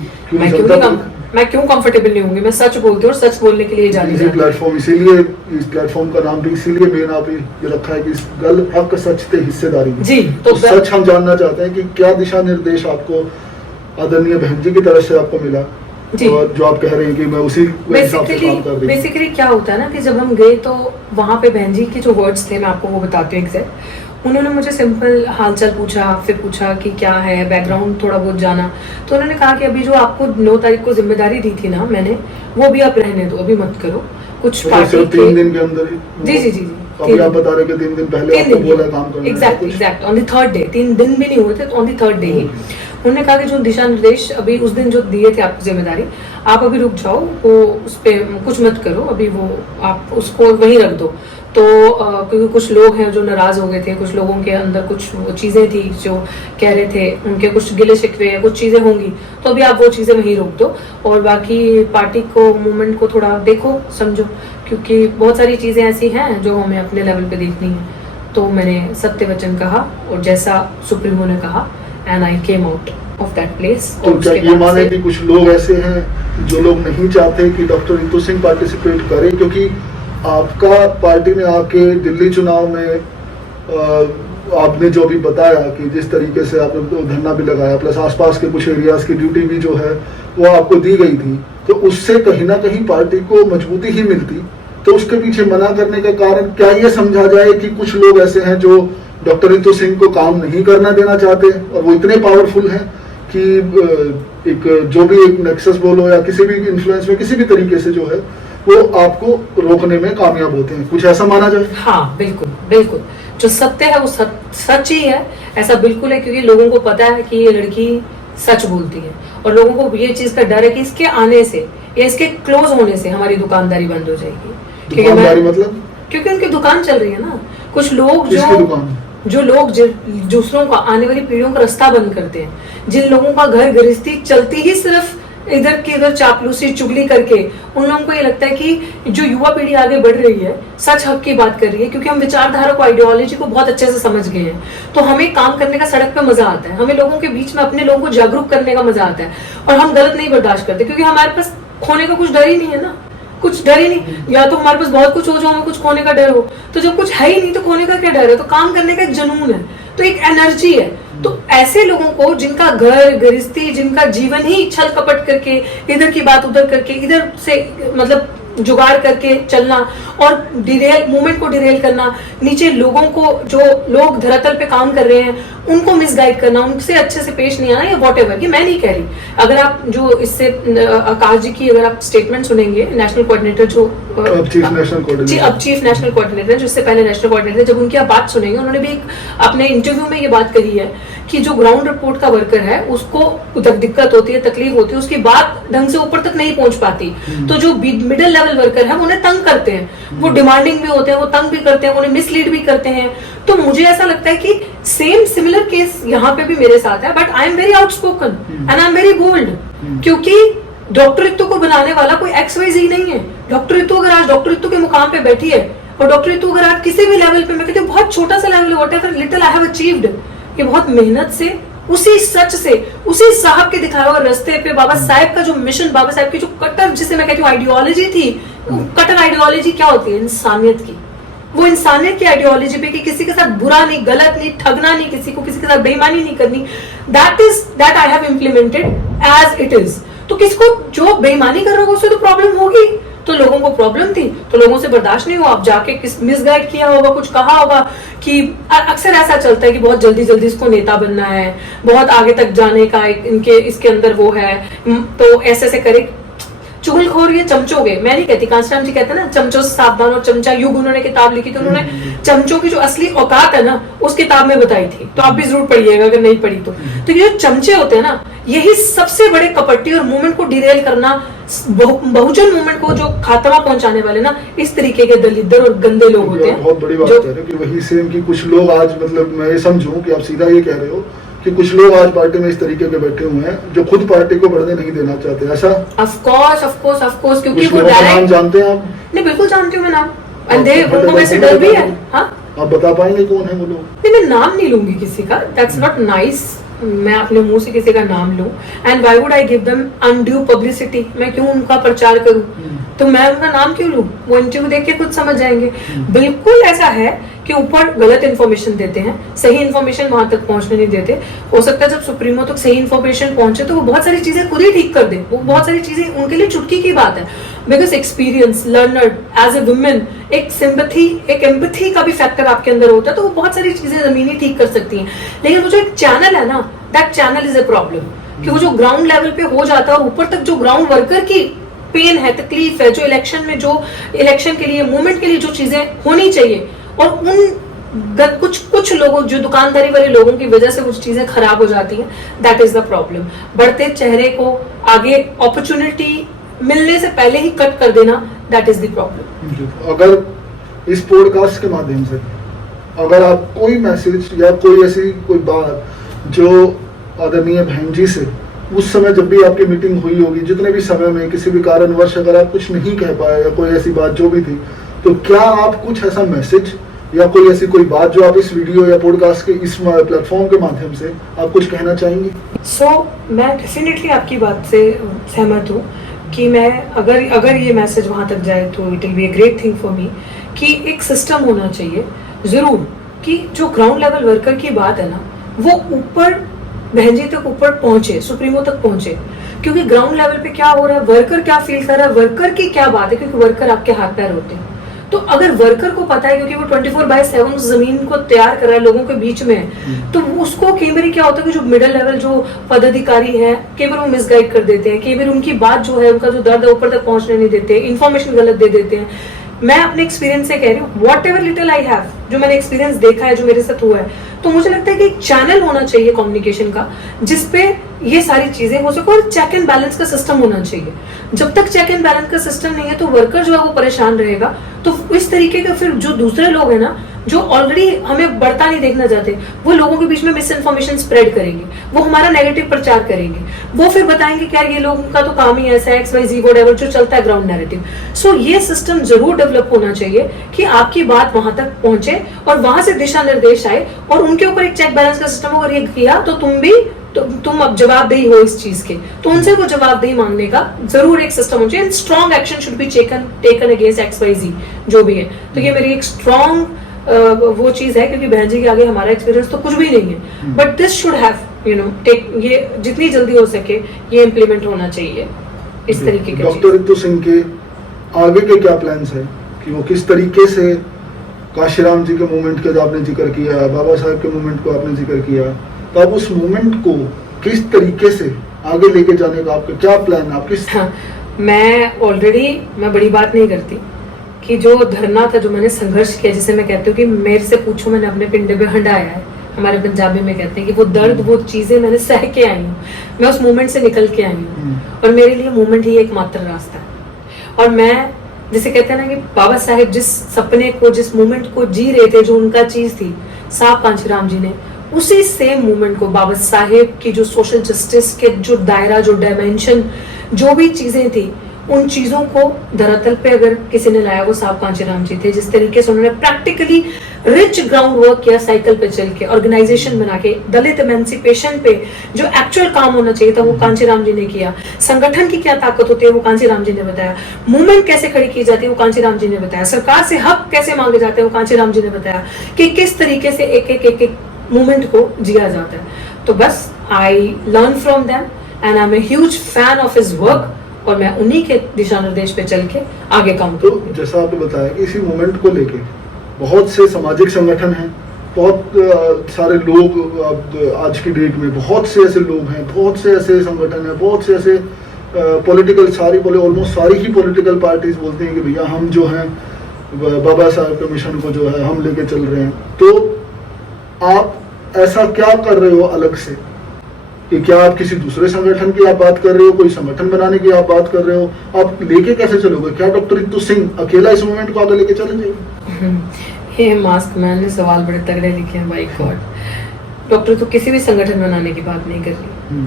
मैं क्यों कंफर्टेबल नहीं होंगी? मैं सच बोलती हूँ और सच बोलने के लिए जानी जाती हूँ। प्लेटफॉर्म, इसीलिए इस प्लेटफॉर्म का नाम भी इसीलिए मेन आप ये रखा है कि इस गल हक सच ते हिस्सेदारी में। जी, तो सच हम जानना चाहते हैं कि क्या दिशा निर्देश आपको आदरणीय बहन जी की तरफ से आपको मिला, और जो आप कह रहे हैं कि मैं उसी हिसाब से काम कर रही हूँ। बेसिकली क्या होता है ना, कि जब हम गए तो वहाँ पे बहन जी के जो वर्ड्स थे, मैं आपको वो बताती हूँ एग्जैक्ट। उन्होंने मुझे सिंपल हालचाल पूछा, फिर पूछा कि क्या है, बैकग्राउंड थोड़ा बहुत जाना। तो उन्होंने कहा कि अभी जो आपको 9 तारीख को जिम्मेदारी दी थी ना मैंने, वो भी आप रहने दो, अभी मत करो। कुछ पार्टी 3 दिन के अंदर ही? जी, अभी आप बता रहे कि 3 दिन पहले आपको बोला काम करना है। Exact on the 3rd day, 3 दिन भी नहीं हुए थे, तो ऑन द 3rd डे ही उन्होंने कहा कि जो दिशा निर्देश अभी उस दिन जो दिए थे आपको जिम्मेदारी, आप अभी रुक जाओ, वो उस पर कुछ मत करो, अभी वो आप उसको वहीं रख दो। तो क्योंकि कुछ लोग हैं जो नाराज हो गए थे, कुछ लोगों के अंदर कुछ चीजें थी जो कह रहे थे, उनके कुछ गिले शिकवे या कुछ चीजें होंगी, तो अभी आप वो चीजें वहीं रोक दो, और बाकी पार्टी को, मूवमेंट को थोड़ा देखो समझो, क्योंकि बहुत सारी चीजें ऐसी हैं जो हमें अपने लेवल पे देखनी है। तो मैंने सत्य वचन कहा, और जैसा सुप्रीमो ने कहा, and I came out of that place. तो क्या ये माने कि कुछ लोग ऐसे हैं जो लोग नहीं चाहते कि डॉक्टर ऋतु सिंह पार्टिसिपेट करें, क्योंकि आपका पार्टी ने आके दिल्ली चुनाव में आपने जो भी बताया कि जिस तरीके से आपने धरना भी लगाया, प्लस आसपास के कुछ एरियाज की ड्यूटी भी जो है वो आपको दी गई थी, तो उससे कहीं ना कहीं पार्टी को मजबूती ही मिलती। तो उसके पीछे मना करने का कारण क्या ये समझा जाए कि कुछ लोग ऐसे हैं जो डॉक्टर ऋतु सिंह को काम नहीं करना देना चाहते, और वो इतने पावरफुल हैं कि एक जो भी एक नेक्सस बोलो या किसी भी इन्फ्लुएंस में किसी भी तरीके से जो है वो आपको रोकने में कामयाब होते हैं, कुछ ऐसा माना जाए? हाँ, बिल्कुल जो सत्य है वो सच ही है, ऐसा बिल्कुल है, क्योंकि लोगों को पता है कि ये लड़की सच बोलती है, और लोगों को ये चीज का डर है कि इसके आने से या इसके क्लोज होने से हमारी दुकानदारी बंद हो जाएगी। दुकानदारी मतलब? क्योंकि उनकी दुकान चल रही है ना। कुछ लोग जो लोग दूसरों का, आने वाली पीढ़ियों का रास्ता बंद करते हैं, जिन लोगों का घर गृहस्थी चलती ही सिर्फ इधर की इधर चापलूसी चुगली करके उन लोगों को ये लगता है कि जो युवा पीढ़ी आगे बढ़ रही है सच हक की बात कर रही है, क्योंकि हम विचारधारा को, आइडियोलॉजी को बहुत अच्छे से समझ गए हैं। तो हमें काम करने का सड़क पे मजा आता है, हमें लोगों के बीच में अपने लोगों को जागरूक करने का मजा आता है, और हम गलत नहीं बर्दाश्त करते, क्योंकि हमारे पास खोने का कुछ डर ही नहीं है ना, कुछ डर ही नहीं। या तो हमारे पास बहुत कुछ हो जो हमें कुछ खोने का डर हो, तो जब कुछ है ही नहीं तो खोने का क्या डर है। तो काम करने का एक जुनून है, तो एक एनर्जी है। तो ऐसे लोगों को जिनका घर गृहस्थी, जिनका जीवन ही छल कपट करके, इधर की बात उधर करके, इधर से मतलब जुगाड़ करके चलना और डिरेल मूवमेंट को डिरेल करना, नीचे लोगों को, जो लोग धरातल पे काम कर रहे हैं उनको मिसगाइड करना, उनसे अच्छे से पेश नहीं आना, या वॉट एवर। कि मैं नहीं कह रही, अगर आप जो इससे आकाश जी की अगर आप स्टेटमेंट सुनेंगे, नेशनल कोऑर्डिनेटर जो अब चीफ नेशनल कोऑर्डिनेटर, जिससे पहले नेशनल कोऑर्डिनेटर, जब उनकी आप बात सुनेंगे, उन्होंने भी एक अपने इंटरव्यू में ये बात कही है कि जो ग्राउंड रिपोर्ट का वर्कर है उसको दिक्कत होती है, तकलीफ होती है, उसकी बात ढंग से ऊपर तक नहीं पहुंच पाती। तो जो मिडिल लेवल वर्कर है उन्हें तंग करते हैं, वो डिमांडिंग भी होते हैं, वो तंग भी करते हैं, उन्हें मिसलीड भी करते हैं। तो मुझे ऐसा लगता है कि सेम सिमिलर केस यहाँ पे भी मेरे साथ है, but I am very outspoken and I am very bold, क्योंकि डॉक्टर रितु को बनाने वाला कोई XYZ नहीं है। डॉक्टर रितु अगर आज डॉक्टर रितु के मुकाम पे बैठी है, और डॉक्टर रितु अगर आज किसी भी लेवल पे, मैं कहती हूँ बहुत छोटा सा level, what ever little I have achieved, कि बहुत मेहनत से, उसी सच से, उसी साहब के दिखाए हुए रास्ते पे, बाबा साहब का जो मिशन, बाबा साहब की जो कट्टर, जिसे मैं कहती हूँ आइडियोलॉजी थी, कट्टर आइडियोलॉजी क्या होती है? इंसानियत की। वो इंसानियत की आइडियोलॉजी पे कि किसी के साथ बुरा नहीं, गलत नहीं, ठगना नहीं, किसी को किसी के साथ बेईमानी नहीं करनी, that I have implemented as it is. तो किसको जो बेईमानी कर रहा होगा उससे तो प्रॉब्लम होगी, तो लोगों को प्रॉब्लम थी, तो लोगों से बर्दाश्त नहीं हुआ, आप जाके किस मिसगाइड किया होगा, कुछ कहा होगा कि अक्सर ऐसा चलता है कि बहुत जल्दी जल्दी इसको नेता बनना है, बहुत आगे तक जाने का इनके इसके अंदर वो है, तो ऐसे ऐसे करे। चुगलखोर ये चमचों के, मैं नहीं कहती, कांस्टेंट जी कहते हैं ना, चमचों से सावधान और चमचा युग, उन्होंने किताब लिखी थी, उन्होंने चमचों की जो असली औकात है ना उस किताब में बताई थी, तो आप भी जरूर पढ़िएगा अगर नहीं पढ़ी तो ये जो चमचे होते हैं ना, यही सबसे बड़े कपट्टी और मूवमेंट को डिरेल करना, बहुजन मूवमेंट को जो खात्मा पहुंचाने वाले ना, इस तरीके के दलिद्दर और गंदे लोग होते हैं। बहुत बड़ी बात कह रहे हो कि वही सेम कि कुछ लोग आज, मतलब मैं ये समझूं कि आप सीधा ये कह रहे हो कि कुछ लोग आज पार्टी में इस तरीके के बैठे हुए हैं जो खुद पार्टी को बढ़ने नहीं देना चाहते, ऐसा? ऑफ कोर्स, क्योंकि वो नाम जानते हैं आप? नहीं, बिल्कुल जानती हूँ मैं नाम, उनको वैसे डर भी है। हाँ, आप बता पाएंगे कौन है वो लोग? नहीं, मैं नाम नहीं लूंगी किसी का, दैट्स नॉट नाइस, मैं अपने मुंह से किसी का नाम लूं, and why would I give them undue publicity, मैं क्यों उनका प्रचार करूं, तो मैं उनका नाम क्यों लूं? वो इंटरव्यू देख के खुद समझ जाएंगे। बिल्कुल ऐसा है कि ऊपर गलत इन्फॉर्मेशन देते हैं, सही इन्फॉर्मेशन वहां तक पहुंचने नहीं देते। हो सकता है जब सुप्रीमो तक सही इन्फॉर्मेशन पहुंचे तो वो बहुत सारी चीजें खुद ही ठीक कर दे, वो बहुत सारी चीजें उनके लिए चुटकी की बात है, because experience, learned, as a women, एक सिंपैथी, एक एम्पैथी का भी फैक्टर आपके अंदर होता है, तो वो बहुत सारी चीजें जमीनी ठीक कर सकती हैं। लेकिन वो जो एक चैनल है ना, that channel is a problem, कि वो जो ग्राउंड लेवल पे हो जाता है और ऊपर तक जो ग्राउंड वर्कर की पेन है, तकलीफ है, जो इलेक्शन में, जो इलेक्शन के लिए, मूवमेंट के लिए जो चीजें होनी चाहिए, और उन कुछ लोगों, जो दुकानदारी वाले लोगों की वजह से वो चीजें खराब हो जाती हैं, दैट इज द प्रॉब्लम। बढ़ते चेहरे को आगे अपॉर्चुनिटी मिलने से पहले ही कट कर देना, दैट इज द प्रॉब्लम। अगर इस पॉडकास्ट के माध्यम से अगर आप कोई मैसेज या कोई ऐसी कोई बात जो आदरणीय बहन जी से उस समय जब भी आपकी मीटिंग हुई होगी, जितने भी समय में किसी भी कारणवश अगर आप कुछ नहीं कह पाए या कोई ऐसी बात जो भी थी, तो क्या आप कुछ ऐसा मैसेज या कोई ऐसी कोई बात जो आप इस वीडियो या पॉडकास्ट के इस प्लेटफॉर्म के माध्यम से आप कुछ कहना चाहेंगी? मैं डेफिनेटली आपकी बात से सहमत हूँ कि मैं अगर ये मैसेज वहां तक जाए तो it will be a great thing for me, कि एक सिस्टम होना चाहिए जरूर, कि जो ग्राउंड लेवल वर्कर की बात है ना, वो ऊपर बहन जी तक ऊपर पहुंचे, सुप्रीमो तक पहुंचे, क्योंकि ग्राउंड लेवल पे क्या हो रहा है, वर्कर क्या फील कर रहा है, वर्कर की क्या बात है, क्योंकि वर्कर आपके हाथ पैर होते हैं। तो अगर वर्कर को पता है, क्योंकि वो 24/7 उस जमीन को तैयार कर रहा है, लोगों के बीच में है, तो उसको कई बार क्या होता है कि जो मिडिल लेवल जो पदाधिकारी है, कई बार वो मिसगाइड कर देते हैं, कई बार उनकी बात जो है, उनका जो दर्द है ऊपर तक पहुंचने नहीं देते, इन्फॉर्मेशन गलत दे देते हैं। मैं अपने एक्सपीरियंस से कह रही हूँ, what ever little I have, जो मैंने एक्सपीरियंस देखा है, जो मेरे साथ हुआ है, तो मुझे लगता है कि एक चैनल होना चाहिए कम्युनिकेशन का, जिसपे ये सारी चीजें हो सके, और चेक एंड बैलेंस का सिस्टम होना चाहिए। जब तक चेक एंड बैलेंस का सिस्टम नहीं है तो वर्कर जो है वो परेशान रहेगा, तो इस तरीके का फिर जो दूसरे लोग हैं ना, जो ऑलरेडी हमें बढ़ता नहीं देखना चाहते, वो लोगों के बीच में मिस इन्फॉर्मेशन स्प्रेड करेंगे, वो हमारा नेगेटिव प्रचार करेंगे, वो फिर बताएंगे कि यार ये लोगों का तो काम ही ऐसा है, XYZ व्हाटएवर जो चलता है ग्राउंड नैरेटिव। सो ये सिस्टम जरूर डेवलप होना चाहिए कि आपकी बात वहां तक पहुंचे और वहां से दिशा निर्देश आए और उनके ऊपर एक चेक बैलेंस का सिस्टम अगर ये किया तो तुम अब जवाबदेही हो इस चीज के, तो उनसे को जवाबदेही मांगने का जरूर एक सिस्टम होना चाहिए। Strong action should be taken against XYZ जो भी है। तो ये मेरी एक स्ट्रॉन्ग वो चीज है, क्योंकि बहन जी के आगे हमारा एक्सपीरियंस तो कुछ भी नहीं है, but this should have take, ये जितनी जल्दी हो सके ये इम्प्लीमेंट होना चाहिए इस तरीके के। डॉक्टर रितु सिंह के आगे के क्या प्लान्स है कि वो किस तरीके से काशीराम जी के मूवमेंट का जो आपने जिक्र किया, बाबा साहब के मूवमेंट को आपने जिक्र किया, तो आप उस मूवमेंट को किस तरीके से आगे लेके जाने का आपका क्या प्लान है? आप किस मैं बड़ी बात नहीं करती कि जो धरना था, जो मैंने संघर्ष किया, जिसे मैं कहती हूँ कि मेरे से पूछो मैंने अपने पिंडे पे हंडाया है, हमारे पंजाबी में कहते हैं कि वो दर्द, वो चीजें मैंने सह के आई हूँ, मैं उस मूवमेंट से निकल के आई हूँ और मेरे लिए मूवमेंट ही एकमात्र रास्ता है। और मैं जिसे कहते हैं ना कि बाबा साहेब जिस सपने को, जिस मूवमेंट को जी रहे थे, जो उनका चीज थी, साहब कांशीराम जी ने उसी सेम मूवमेंट को, बाबा साहेब की जो सोशल जस्टिस के जो दायरा, जो डायमेंशन, जो भी चीजें थी, उन चीजों को धरातल पे अगर किसी ने लाया वो साहब कांशीराम जी थे। जिस तरीके से उन्होंने प्रैक्टिकली रिच ग्राउंड वर्क किया, साइकिल पे चल के, ऑर्गेनाइजेशन बना के, दलित एमेंसिपेशन पे जो एक्चुअल काम होना चाहिए था वो कांशीराम जी ने किया। संगठन की क्या ताकत होती है वो कांशीराम जी ने बताया। मूवमेंट कैसे खड़ी की जाती है वो कांशीराम जी ने बताया। सरकार से हक कैसे मांगे जाते हैं वो कांशीराम जी ने बताया कि किस तरीके से एक एक मूवमेंट को जिया जाता है। तो बस I learn from them and I am a huge fan of his work और मैं उन्हीं के दिशा निर्देश पे चल के आगे काम करूँ। तो जैसा आपने बताया कि इसी मूवमेंट को लेके बहुत से सामाजिक संगठन हैं, बहुत सारे लोग आज की डेट में, बहुत से ऐसे लोग हैं, बहुत से ऐसे संगठन हैं, बहुत से ऐसे पॉलिटिकल, ऑलमोस्ट सारी ही पॉलिटिकल पार्टीज बोलते हैं कि भैया हम जो हैं बाबा साहब के मिशन को जो है हम लेके चल रहे हैं। तो आप ऐसा क्या कर रहे हो अलग से कि क्या आप किसी दूसरे संगठन की आप बात कर रहे हो, कोई संगठन बनाने की आप बात कर रहे हो, आप लेके कैसे चलोगे? क्या डॉक्टर रितु सिंह अकेला इस मूवमेंट को आगे लेके चलेंगे? ये मास्क मैन ने सवाल बड़े तगड़े लिखे हैं, बाय गॉड। डॉक्टर तो किसी भी संगठन बनाने की बात नहीं कर रही,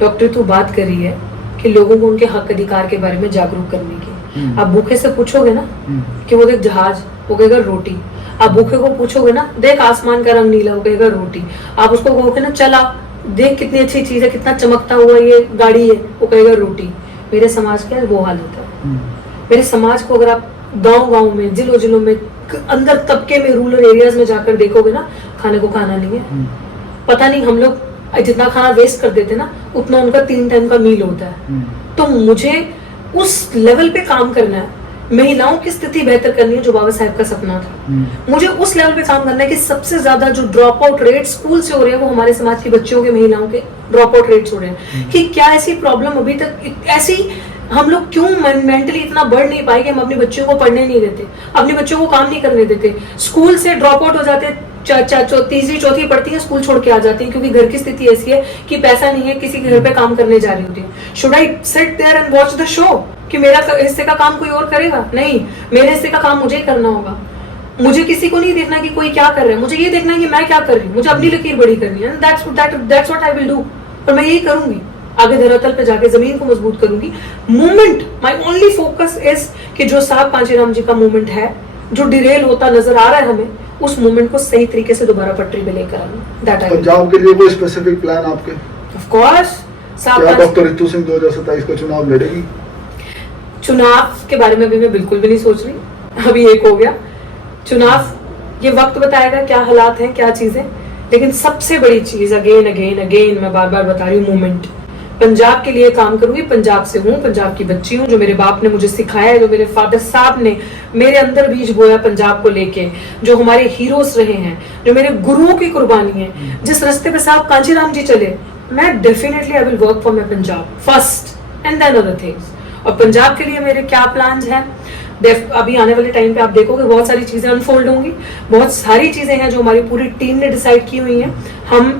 डॉक्टर तो बात कर रही है कि लोगों को उनके हक अधिकार के बारे में जागरूक करने की। आप भूखे से पूछोगे ना कि वो देख जहाज, वो कहेगा रोटी। आप भूखे को पूछोगे ना, देख आसमान का रंग नीला, वो कहेगा रोटी। आप उसको कहोगे ना चला, देख कितनी अच्छी चीज है, कितना चमकता हुआ ये गाड़ी है, वो कहेगा रोटी। मेरे समाज का वो हाल होता है। मेरे समाज को अगर आप गांव-गांव में, जिलों में, अंदर तबके में, रूरल एरियाज में जाकर देखोगे ना, खाने को खाना नहीं है। पता नहीं हम लोग जितना खाना वेस्ट कर देते ना, उतना उनका 3 टाइम का मील होता है। तो मुझे उस लेवल पे काम करना है, महिलाओं की स्थिति बेहतर करनी है, जो बाबा साहब का सपना था। मुझे उस लेवल पे काम करना है कि सबसे ज्यादा जो ड्रॉप आउट रेट स्कूल से हो रहे हैं वो हमारे समाज की बच्चियों के, महिलाओं के ड्रॉप आउट रेट्स हो रहे हैं। कि क्या ऐसी प्रॉब्लम अभी तक, ऐसी हम लोग क्यों मेंटली इतना बढ़ नहीं पाए कि हम अपनी बच्चियों को पढ़ने नहीं देते, अपने बच्चों को काम नहीं करने देते, स्कूल से ड्रॉप आउट हो जाते, तीसरी चौथी पढ़ती है, स्कूल छोड़ के आ जाती है क्योंकि घर की स्थिति ऐसी है कि पैसा नहीं है, किसी के घर पे काम करने जा रही होती है। Should I sit there and watch the show कि मेरा हिस्से का काम कोई और करेगा? नहीं, मेरे हिस्से का काम मुझे करना होगा। मुझे किसी को नहीं देखना कि कोई क्या कर रहा है, मुझे ये देखना है कि मैं क्या कर रही हूँ, मुझे अपनी लकीर बड़ी करनी है। That's what I will do. और मैं यही करूंगी, आगे धरातल पे जाके जमीन को मजबूत करूंगी। Movement, my only focus is कि जो साहब कांशीराम जी का मूवमेंट है, जो डिरेल होता नजर आ रहा है हमें, उस मूवमेंट को सही तरीके से दोबारा पटरी पे लेकर आना। पंजाब के लिए कोई स्पेसिफिक प्लान आपके? ऑफ कोर्स, साहब डॉक्टर रितु सिंह 2027 का चुनाव लड़ेगी? चुनाव के बारे में भी मैं बिल्कुल भी नहीं सोच रही। अभी एक हो गया चुनाव, ये वक्त बताएगा क्या हालात हैं, क्या चीजें। लेकिन सबसे बड़ी चीज अगेन मैं बार बार बता रही हूँ, मूवमेंट। पंजाब के लिए काम करूंगी, पंजाब से हूँ, पंजाब की बच्ची हूँ। जो मेरे बाप ने मुझे सिखाया है, जो मेरे फादर साहब ने मेरे अंदर बीज बोया पंजाब को लेके, जो हमारे हीरोज रहे हैं, जो मेरे गुरुओं की कुर्बानी है, जिस रास्ते पे साहब कांशीराम जी चले, मैं definitely I will work for my Punjab first and then other things. और पंजाब के लिए मेरे क्या प्लान्स हैं, अभी आने वाले टाइम पे आप देखोगे बहुत सारी चीजें अनफोल्ड होंगी। बहुत सारी चीजें हैं जो हमारी पूरी टीम ने डिसाइड की हुई हैं, हम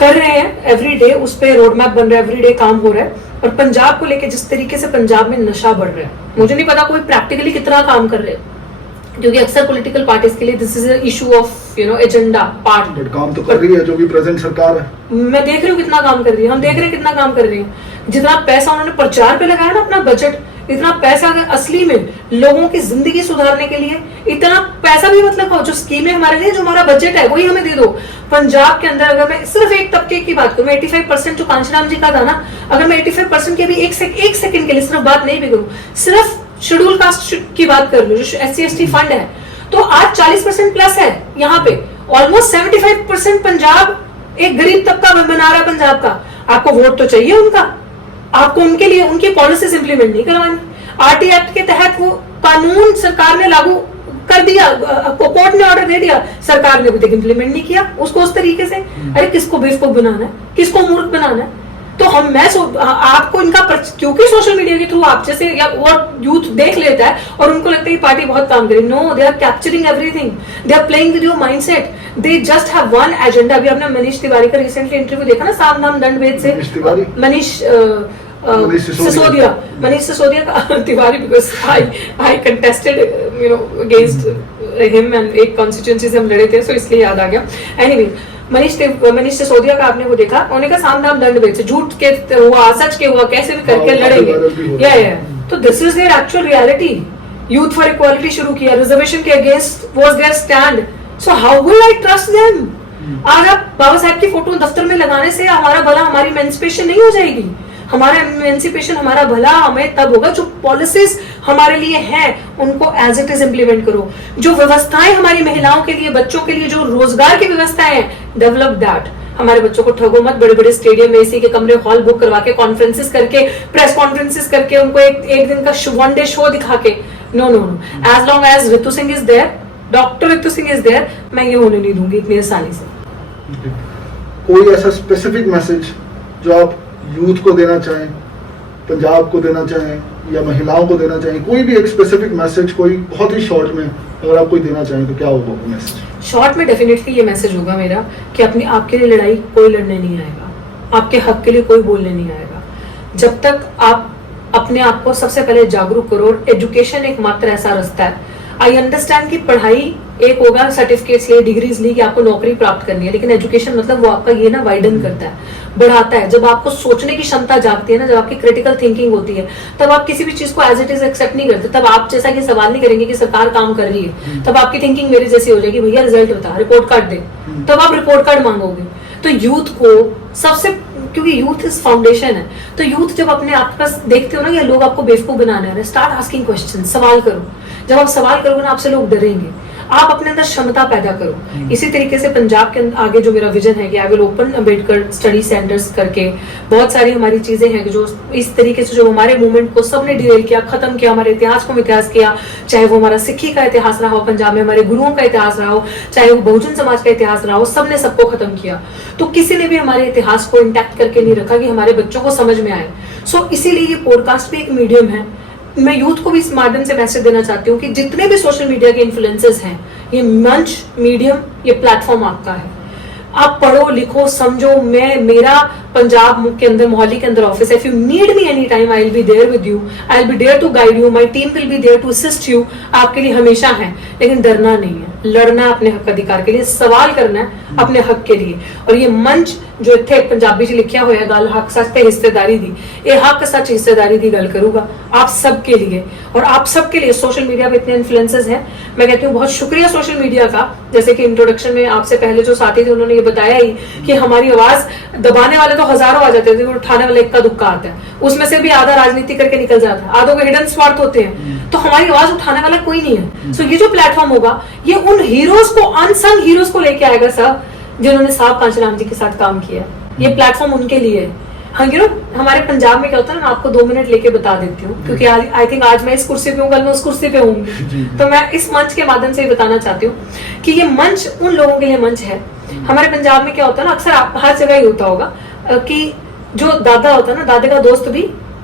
कर रहे हैं एवरी डे, उस पे रोड मैप बन रहा है, एवरी डे काम हो रहा है। और पंजाब को लेके जिस तरीके से पंजाब में नशा बढ़ रहा है, मुझे नहीं पता कोई प्रैक्टिकली कितना काम कर रहे हैं, क्योंकि अक्सर पॉलिटिकल पार्टीज के लिए this is issue of agenda part. But काम तो कर रही है जो भी प्रेजेंट सरकार है। मैं देख रही हूँ कितना काम कर रही है, हम देख रहे हैं कितना काम कर रही है। जितना पैसा उन्होंने प्रचार पे लगाया ना अपना बजट, इतना पैसा अगर असली में लोगों की जिंदगी सुधारने के लिए, इतना पैसा भी मतलब जो स्कीमें हमारे लिए, जो हमारा बजट है वही हमें दे दो। पंजाब के अंदर अगर मैं सिर्फ एक तबके की बात करूं, 85% जो कांशीराम जी का था ना, अगर मैं 85% की भी एक सेकंड के लिए सिर्फ बात नहीं भी करूं, सिर्फ शेड्यूल कास्ट की बात कर लो, जो SC/ST फंड है, तो आज 40% प्लस है यहाँ पे। ऑलमोस्ट 75% पंजाब एक गरीब तबका बना रहा है पंजाब का। आपको वोट तो चाहिए उनका, आपको उनके लिए उनकी पॉलिसीज इंप्लीमेंट नहीं करवानी। RT एक्ट के तहत वो कानून सरकार ने लागू कर दिया, कोर्ट ने ऑर्डर दे दिया, सरकार ने अभी तक इंप्लीमेंट नहीं किया उसको उस तरीके से। अरे किसको बेवकूफ बनाना है, किसको मूर्ख बनाना है? तो आपको इनका क्योंकि सोशल मीडिया के थ्रू आप जैसे या और यूथ देख लेता है और उनको लगता है कि पार्टी बहुत काम करेगी। No, they are capturing everything, they are playing with your mindset, they just have one agenda. अभी आपने मनीष तिवारी का रिसेंटली इंटरव्यू देखा ना, साम नाम दंड भेद से, मनीष सिसोदिया का Tiwari, because I contested against him and एक कॉन्स्टिट्यूएंसी से हम लड़े थे, सो इसलिए याद आ गया। एनीवे, मनीष सिसोदिया का आपने वो देखा, उन्होंने कहा साम दाम दंड भेद से, झूठ के हुआ सच के हुआ कैसे भी करके लड़ेंगे। या तो this is there actual reality. Youth for equality शुरू किया, रिजर्वेशन के against was there stand. So how will I trust them? आज आप बाबा साहब की फोटो दफ्तर में लगाने से हमारा भला, हमारी एमेंसिपेशन नहीं हो जाएगी। हमारा एमेंसिपेशन, हमारा भला हमें तब होगा जो पॉलिसीज हमारे लिए हैं उनको एज इट इज इम्प्लीमेंट करो। जो व्यवस्थाएं हमारी महिलाओं के लिए, बच्चों के लिए, जो रोजगार की व्यवस्थाएं हैं, डेवलप दैट। हमारे बच्चों को ठगो मत, बड़े बड़े स्टेडियम में एसी के कमरे, हॉल बुक करवा के, कॉन्फ्रेंसेस करके, प्रेस कॉन्फ्रेंसेस करके, उनको एक दिन का वन डे शो दिखा के। No no no, as long as Ritu Singh is there, doctor Ritu Singh is there, मैं ये होने नहीं दूंगी इतनी आसानी से। कोई ऐसा स्पेसिफिक मैसेज जो आप यूथ को देना चाहें, पंजाब को देना चाहें या महिलाओं को देना चाहें, कोई भी एक स्पेसिफिक मैसेज, कोई बहुत ही शॉर्ट में अगर आप कोई देना चाहें तो क्या होगा वो मैसेज? शॉर्ट में डेफिनेटली ये मैसेज होगा मेरा कि अपने आपके लिए लड़ाई कोई लड़ने नहीं आएगा, आपके हक के लिए कोई बोलने नहीं आएगा। जब तक आप अपने आप को सबसे पहले जागरूक करो, और एजुकेशन एक मात्र ऐसा रास्ता है। आई अंडरस्टैंड कि पढ़ाई एक होगा, सर्टिफिकेट्स लिए, डिग्रीज ली कि आपको नौकरी प्राप्त करनी है, लेकिन एजुकेशन मतलब वो आपका ये ना वाइडन करता है, बढ़ाता है। जब आपको सोचने की क्षमता जागती है ना, जब आपकी क्रिटिकल थिंकिंग होती है, तब आप किसी भी चीज को एज इट इज एक्सेप्ट नहीं करते। तब आप जैसा कि सवाल नहीं करेंगे कि सरकार काम कर रही है, तब आपकी थिंकिंग मेरी जैसी हो जाएगी, भैया रिजल्ट बता, रिपोर्ट कार्ड दे, तब आप रिपोर्ट कार्ड मांगोगे। तो यूथ को सबसे, क्योंकि यूथ इज फाउंडेशन है, तो यूथ जब अपने आप पास देखते हो ना, या लोग आपको बेवकूफ बनाने आ रहे हैं, स्टार्ट आस्किंग क्वेश्चन, सवाल करो। जब आप सवाल करोगे ना, आपसे लोग डरेंगे। आप अपने अंदर क्षमता पैदा करो। इसी तरीके से पंजाब के आगे जो मेरा विजन है कि I will open Ambedkar study centres करके, बहुत सारी हमारी चीजें हैं जो इस तरीके से, जो हमारे मूवमेंट को सबने डिरेल किया, खत्म किया, हमारे इतिहास को इतिहास किया, चाहे वो हमारा सिक्खी का इतिहास रहा हो, पंजाब में हमारे गुरुओं का इतिहास रहा हो, चाहे वो बहुजन समाज का इतिहास रहा हो, सबने सबको खत्म किया। तो किसी ने भी हमारे इतिहास को इंटैक्ट करके नहीं रखा कि हमारे बच्चों को समझ में आए। सो इसीलिए ये पॉडकास्ट भी एक मीडियम है। मैं यूथ को भी इस माध्यम से मैसेज देना चाहती हूँ कि जितने भी सोशल मीडिया के इन्फ्लुएंसर्स हैं, ये मंच, मीडियम, ये प्लेटफॉर्म आपका है। आप पढ़ो, लिखो, समझो। मेरा पंजाब के अंदर, मोहाली के अंदर ऑफिस है। If you need me any time, I will be there with you, I will be there to guide you, my team will be there to assist you. आपके लिए हमेशा है, लेकिन डरना नहीं है, लड़ना है अपने हक अधिकार के लिए, सवाल करना है अपने हक के लिए। और ये मंच जो इतने पंजाबी च लिखा हुआ है, गल हक सच ते हिस्सेदारी दी, ये हक सच हिस्सेदारी दी गल करूंगा आप सबके लिए। और आप सबके लिए सोशल मीडिया पे इतने इन्फ्लुएंसर्स हैं, मैं कहती हूँ बहुत शुक्रिया सोशल मीडिया का। जैसे कि इंट्रोडक्शन में आपसे पहले जो साथी थे उन्होंने ये बताया ही कि हमारी आवाज दबाने वाले तो हजारों आ जाते थे, उठाने वाला इक्का दुक्का आता है, उसमें से भी आधा राजनीति करके निकल जाता है, आधों के हिडन स्वार्थ होते हैं, तो हमारी आवाज उठाने वाला कोई नहीं है। सो ये जो प्लेटफॉर्म होगा, ये उन हीरोज को, अनसंग हीरोज को लेके आएगा सर, जिन्होंने साहब कांशीराम जी के साथ काम किया। ये प्लेटफॉर्म उनके लिए है। हाँ, हमारे पंजाब में क्या होता है ना, आपको 2 मिनट लेके बता देती हूँ, क्योंकि आई थिंक आज मैं इस कुर्सी पे हूँ, कल मैं उस कुर्सी पे होंगी, तो मैं इस मंच के माध्यम से बताना चाहती हूँ कि ये मंच उन लोगों के लिए मंच है। हमारे पंजाब में क्या होता है ना, अक्सर हर जगह ही होता होगा कि जो दादा होता है ना, दादे का दोस्त भी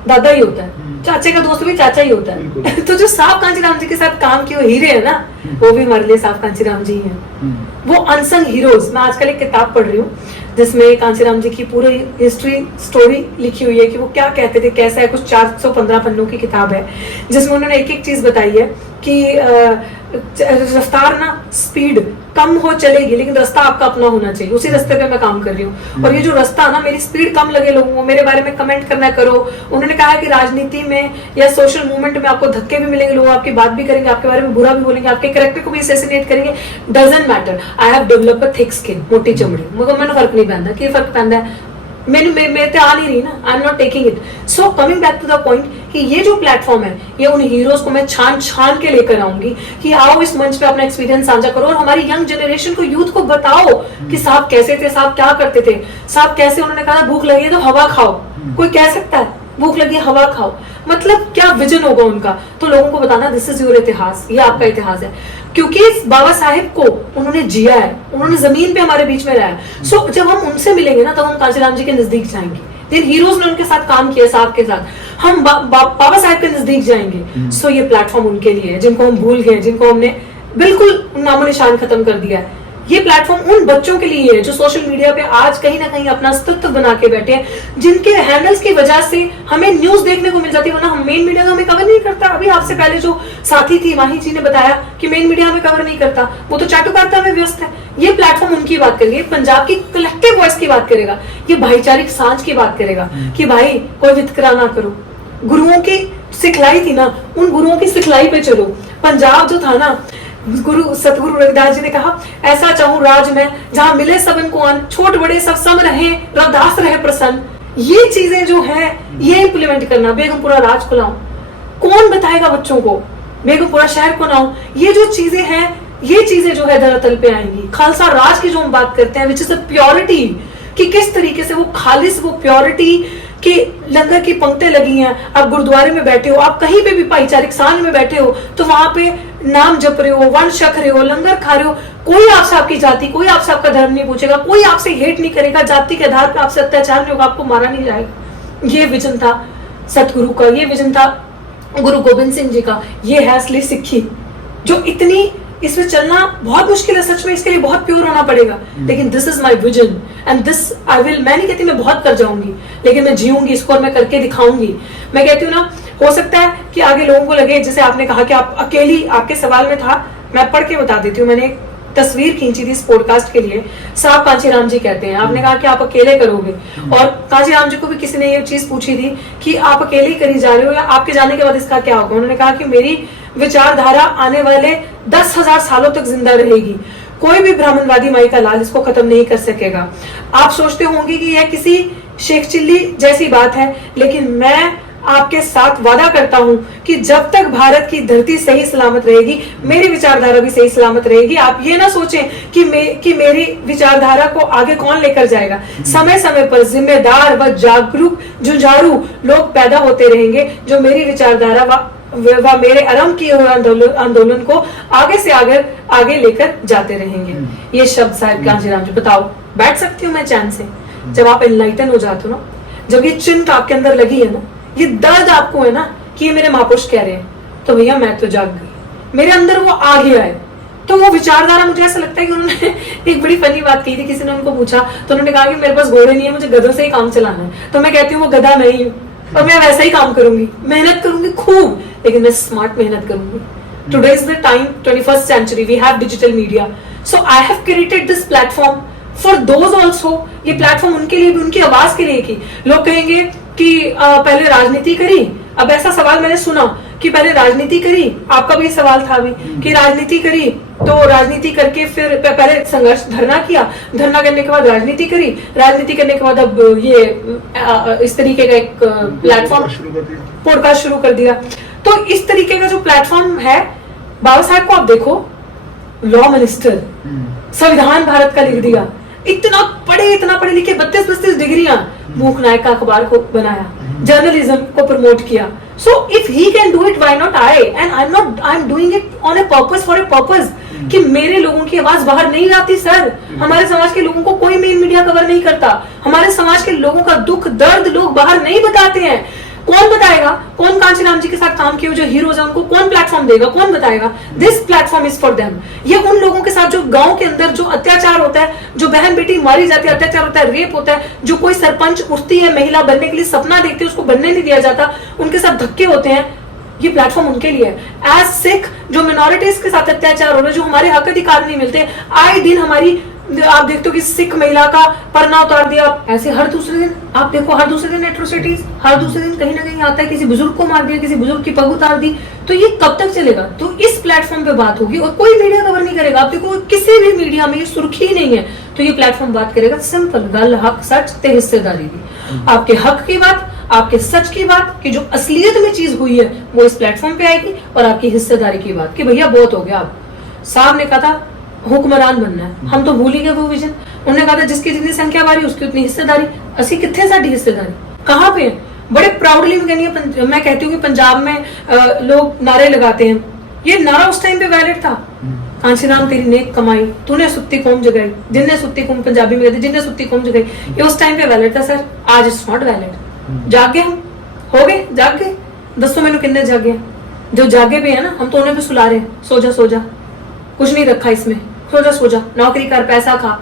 दादा ही होता है, चाचे का दोस्त भी चाचा ही होता है। तो जो साहब कांशीराम जी के साथ काम किए हीरे है ना, वो भी हमारे लिए साहब कांशीराम जी हैं। वो अनसंग हीरोज। मैं आजकल एक किताब पढ़ रही हूँ जिसमें कांशीराम जी की पूरी हिस्ट्री स्टोरी लिखी हुई है कि वो क्या कहते थे, कैसा है। कुछ 415 पन्नों की किताब है जिसमें उन्होंने एक एक चीज बताई है कि रफ्तार ना स्पीड कम हो चलेगी, लेकिन रास्ता आपका अपना होना चाहिए। उसी रास्ते पे मैं काम कर रही हूँ। और ये जो रास्ता ना, मेरी स्पीड कम लगे लोगों को, मेरे बारे में कमेंट करना करो। उन्होंने कहा है कि राजनीति में या सोशल मूवमेंट में आपको धक्के भी मिलेंगे, लोग आपकी बात भी करेंगे, आपके बारे में बुरा भी बोलेंगे, आपके कैरेक्टर को भी असैसिनेट करेंगे, doesn't matter. I have develop a thick skin, मोटी चमड़ी, मुझे मैंने फर्क नहीं पहनता। कि फर्क पहनता है मेरे तो आ नहीं रही ना, I am not taking it. So coming back to the point कि ये जो प्लेटफॉर्म है, ये उन हीरोज को मैं छान छान के लेकर आऊंगी कि आओ इस मंच पे अपना एक्सपीरियंस साझा करो और हमारी यंग जनरेशन को, यूथ को बताओ कि साहब कैसे थे, साहब क्या करते थे, साहब कैसे, उन्होंने कहा भूख लगी है तो हवा खाओ। कोई कह सकता है भूख लगी है हवा खाओ, मतलब क्या विजन होगा उनका। तो लोगों को बताना दिस इज योर इतिहास, ये आपका इतिहास है, क्योंकि बाबा साहेब को उन्होंने जिया है, उन्होंने जमीन पे हमारे बीच में रहा है। सो जब हम उनसे मिलेंगे ना, तब हम कांचीराम जी के नजदीक जाएंगे। जिन हीरोज ने उनके साथ काम किया, साहब के साथ, हम बाबा साहेब के नजदीक जाएंगे। सो ये प्लेटफॉर्म उनके लिए है, जिनको हम भूल गए, जिनको हमने बिल्कुल नामो निशान खत्म कर दिया है। ये प्लेटफॉर्म उन बच्चों के लिए है जो सोशल मीडिया पे आज कहीं ना कहीं अपना अस्तित्व बना के बैठे हैं, जिनके हैंडल्स की वजह से हमें न्यूज देखने को मिल जाती है, वरना हम मेन मीडिया हमें कवर नहीं करता। अभी आपसे पहले जो साथी थी माही जी ने बताया कि मेन मीडिया हमें कवर नहीं करता, वो तो चाटुकारिता में व्यस्त है। ये प्लेटफॉर्म उनकी बात करेगा, पंजाब की कलेक्टिव वॉइस की बात करेगा, ये भाईचारिक सांझ की बात करेगा कि भाई कोई वितकरा ना करो। गुरुओं की सिखलाई थी ना, उन गुरुओं की सिखलाई पे चलो। पंजाब जो था ना, गुरु सतगुरु रविदास जी ने कहा, ऐसा चाहूं राज में जहां मिले सबन को अन्न, छोट बड़े सब सम रहे, रविदास रहे प्रसन्न। ये चीजें जो है ये इंप्लीमेंट करना। बेगमपुरा राज को लाऊं, कौन बताएगा बच्चों को, बेगमपुरा शहर को लाऊं, ये जो चीजें हैं, ये चीजें जो है धरातल पे आएंगी। खालसा राज की जो हम बात करते हैं, विच इज अ प्योरिटी, कि किस तरीके से वो खालिस, वो प्योरिटी कि लंगर की पंक्तियां लगी हैं, आप गुरुद्वारे में बैठे हो, आप कहीं पे भी भाईचारिक सांझ में बैठे हो, तो वहां पे नाम जप रहे हो, वन छक रहे हो, लंगर खा रहे हो, कोई आपसे आपकी जाति, कोई आपसे आपका धर्म नहीं पूछेगा, कोई आपसे हेट नहीं करेगा, जाति के आधार पर आपसे अत्याचार नहीं होगा, आपको मारा नहीं जाएगा। ये विजन था सतगुरु का, ये विजन था गुरु गोविंद सिंह जी का। ये है असली सिक्खी, जो इतनी इसमें चलना बहुत मुश्किल है, सच में इसके लिए बहुत प्योर होना पड़ेगा। लेकिन this is my vision and this I will, मैं नहीं कहती मैं बहुत कर जाऊंगी, लेकिन मैं जीऊंगी इसको और मैं करके दिखाऊंगी। मैं कहती हूँ ना, हो सकता है कि आगे लोगों को लगे, जैसे आपने कहा कि आप अकेली, आपके सवाल में था, मैं पढ़ के बता देती हूँ। मैंने एक तस्वीर खींची थी इस पॉडकास्ट के लिए, साहब कांचीराम जी कहते हैं, आपने कहा कि आप अकेले करोगे, और कांचीराम जी को भी किसी ने ये चीज पूछी थी कि आप अकेले ही करी जा रहे हो या आपके जाने के बाद इसका क्या होगा। उन्होंने कहा कि मेरी विचारधारा आने वाले 10,000 सालों तक जिंदा रहेगी, कोई भी ब्राह्मणवादी माई का लाल इसको खत्म नहीं कर सकेगा। आप सोचते होंगे कि यह किसी शेख चिल्ली जैसी बात है, लेकिन मैं आपके साथ वादा करता हूं कि जब तक भारत की धरती सही सलामत रहेगी, मेरी विचारधारा भी सही सलामत रहेगी। आप ये ना सोचें कि मेरी विचारधारा को आगे कौन लेकर जाएगा। समय समय पर जिम्मेदार व जागरूक जुझारू लोग पैदा होते रहेंगे, जो मेरी विचारधारा व मेरे आरंभ किए हुए आंदोलन को आगे से आगे लेकर जाते रहेंगे। ये शब्द साहिब कांचीराम जी, बताओ बैठ सकती हूँ मैं चैन से? जब आप एनलाइटन हो जाते हो ना, जब ये चिंत आपके अंदर लगी है ना, ये दर्द आपको है ना कि ये मेरे महापुरुष कह रहे हैं, तो भैया मैं तो जाग गई, मेरे अंदर वो आ गया है। तो वो विचारधारा, मुझे ऐसा लगता है कि उन्होंने एक बड़ी फनी बात की थी, किसी ने उनको पूछा तो उन्होंने कहा कि मेरे पास घोड़े नहीं है, मुझे गधों से ही काम चलाना है। तो मैं कहती हूँ वो गधा मैं ही हूँ, और मैं वैसा ही काम करूंगी, मेहनत करूंगी खूब, लेकिन मैं स्मार्ट मेहनत करूंगी। Today is the time, 21st century, we have digital media, so I have created this platform for those also। ये प्लेटफॉर्म उनके लिए भी, उनकी आवाज के लिए की। लोग कहेंगे कि पहले राजनीति करी, अब ऐसा सवाल मैंने सुना कि पहले राजनीति करी, आपका भी सवाल था अभी कि राजनीति करी, तो राजनीति करके फिर पहले संघर्ष, धरना किया, धरना करने के बाद राजनीति करी, राजनीति करने के बाद अब ये इस तरीके का एक प्लेटफॉर्म, पॉडकास्ट शुरू कर दिया। तो इस तरीके का जो प्लेटफॉर्म है, बाबा साहब को आप देखो, लॉ मिनिस्टर, संविधान भारत का लिख दिया, इतना पढ़े लिखे, 32-32 डिग्रियां, मूक नायक का अखबार को बनाया, जर्नलिज्म को प्रमोट किया। So if he can do it, why not I? And I am doing it on a purpose, for a purpose, कि मेरे लोगों की आवाज बाहर नहीं जाती सर। हमारे समाज के लोगों को कोई मेन मीडिया कवर नहीं करता, हमारे समाज के लोगों का दुख दर्द लोग बाहर नहीं बताते हैं। कौन बताएगा? कौन कांचीराम जी के साथ काम किए जो हीरोज हैं, उनको कौन प्लेटफॉर्म देगा? कौन बताएगा? This platform is for them. ये उन लोगों के साथ जो गांव के अंदर जो अत्याचार होता है, जो बहन बेटी मारी जाती है, अत्याचार होता है, रेप होता है, जो कोई सरपंच उठती है महिला बनने के लिए, सपना देखती है, उसको बनने नहीं दिया जाता, उनके साथ धक्के होते हैं, ये प्लेटफॉर्म उनके लिए है। एज सिख जो मिनोरिटीज के साथ अत्याचार हो रहा है, जो हमारे हक अधिकार नहीं मिलते, आए दिन हमारी आप देखते हो कि सिख महिला का परना उतार दिया, ऐसे हर दूसरे दिन आप देखो, हर दूसरे दिन एट्रोसिटीज, हर दूसरे दिन कहीं ना कहीं आता है, किसी बुजुर्ग को मार दिया, किसी बुजुर्ग की पग उतार दी। तो ये कब तक चलेगा? तो इस प्लेटफॉर्म पे बात होगी और कोई मीडिया कवर नहीं करेगा। आप देखो किसी भी मीडिया में ये सुर्खी नहीं है, तो ये प्लेटफॉर्म बात करेगा सिंपल गल हक सच ते हिस्सेदारी की, आपके हक की बात, आपके सच की बात कि जो असलियत में चीज हुई है वो इस प्लेटफॉर्म पे आएगी, और आपकी हिस्सेदारी की बात कि भैया बहुत हो गया। आप साहब ने कहा था हुक्मरान बनना है, हम तो भूल ही गए वो विजन। उन्होंने कहा था जिसकी जितनी संख्या बारी उसकी उतनी हिस्सेदारी। असि कितने साडी हिस्सेदारी कहाँ पे है? बड़े प्राउडली मैं कहती हूँ कि पंजाब में लोग नारे लगाते हैं, ये नारा उस टाइम पे वैलिड था, कांशीराम तेरी नेक कमाई, तूने सुत्ती कौम जगाई, जिनने सुत्ती कौम पंजाबी में कहते जिनने सुत्ती कौम जगाई, ये उस टाइम पे वैलिड था सर। आज इट्स नॉट वैलिड। जागे हम हो गए, जाग गए, दसो मैंने किन्ने जागे? जो जागे पे है ना, हम तो उन्हें भी सुला रहे हैं, सो जा सो जा, कुछ नहीं रखा इसमें, सो जा, नौकरी कर, पैसा खा।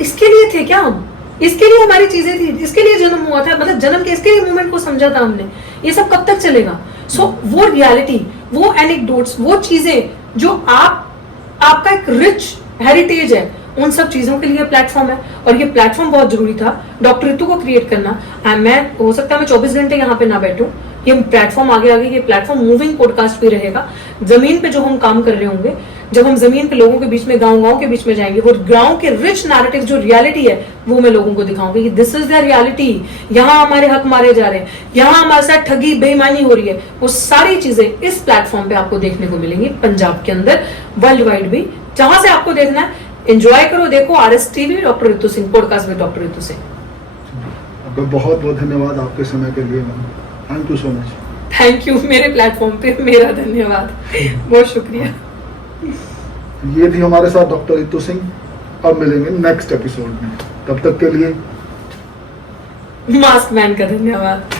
इसके लिए थे क्या हम? इसके लिए हमारी चीजें थी, इसके लिए जन्म हुआ था, मतलब जन्म के इसके लिए मूवमेंट को समझा था हमने। ये सब कब तक चलेगा? सो वो रियलिटी, वो एनेक्डोट्स, वो चीजें जो आपका एक रिच हेरिटेज है, उन सब चीजों के लिए प्लेटफॉर्म है। और ये प्लेटफॉर्म बहुत जरूरी था डॉक्टर रितु को क्रिएट करना। मैं हो सकता है मैं 24 घंटे यहाँ पे ना बैठूं, ये प्लेटफॉर्म आगे ये प्लेटफॉर्म मूविंग पॉडकास्ट भी रहेगा। जमीन पे जो हम काम कर रहे होंगे, जब हम जमीन पे लोगों के बीच में, गांव के बीच में जाएंगे, वो गांव के रिच नैरेटिव जो रियलिटी है वो मैं लोगों को दिखाऊंगी कि दिस इज द रियलिटी। यहाँ हमारे हक मारे जा रहे हैं, यहाँ हमारे साथ ठगी बेईमानी हो रही है, वो सारी चीजें इस प्लेटफॉर्म पे आपको देखने को मिलेंगी, पंजाब के अंदर, वर्ल्ड वाइड भी। जहां से आपको देखना है एंजॉय करो, देखो RS TV, doctor Ritu Singh, podcast with doctor Ritu Singh. आपका बहुत बहुत धन्यवाद आपके समय के लिए ma'am, thank you so much. Thank you, मेरे प्लेटफॉर्म पे मेरा धन्यवाद, बहुत शुक्रिया। ये थी हमारे साथ डॉक्टर रितु सिंह। अब मिलेंगे नेक्स्ट एपिसोड में, तब तक के लिए मास्क मैन का धन्यवाद।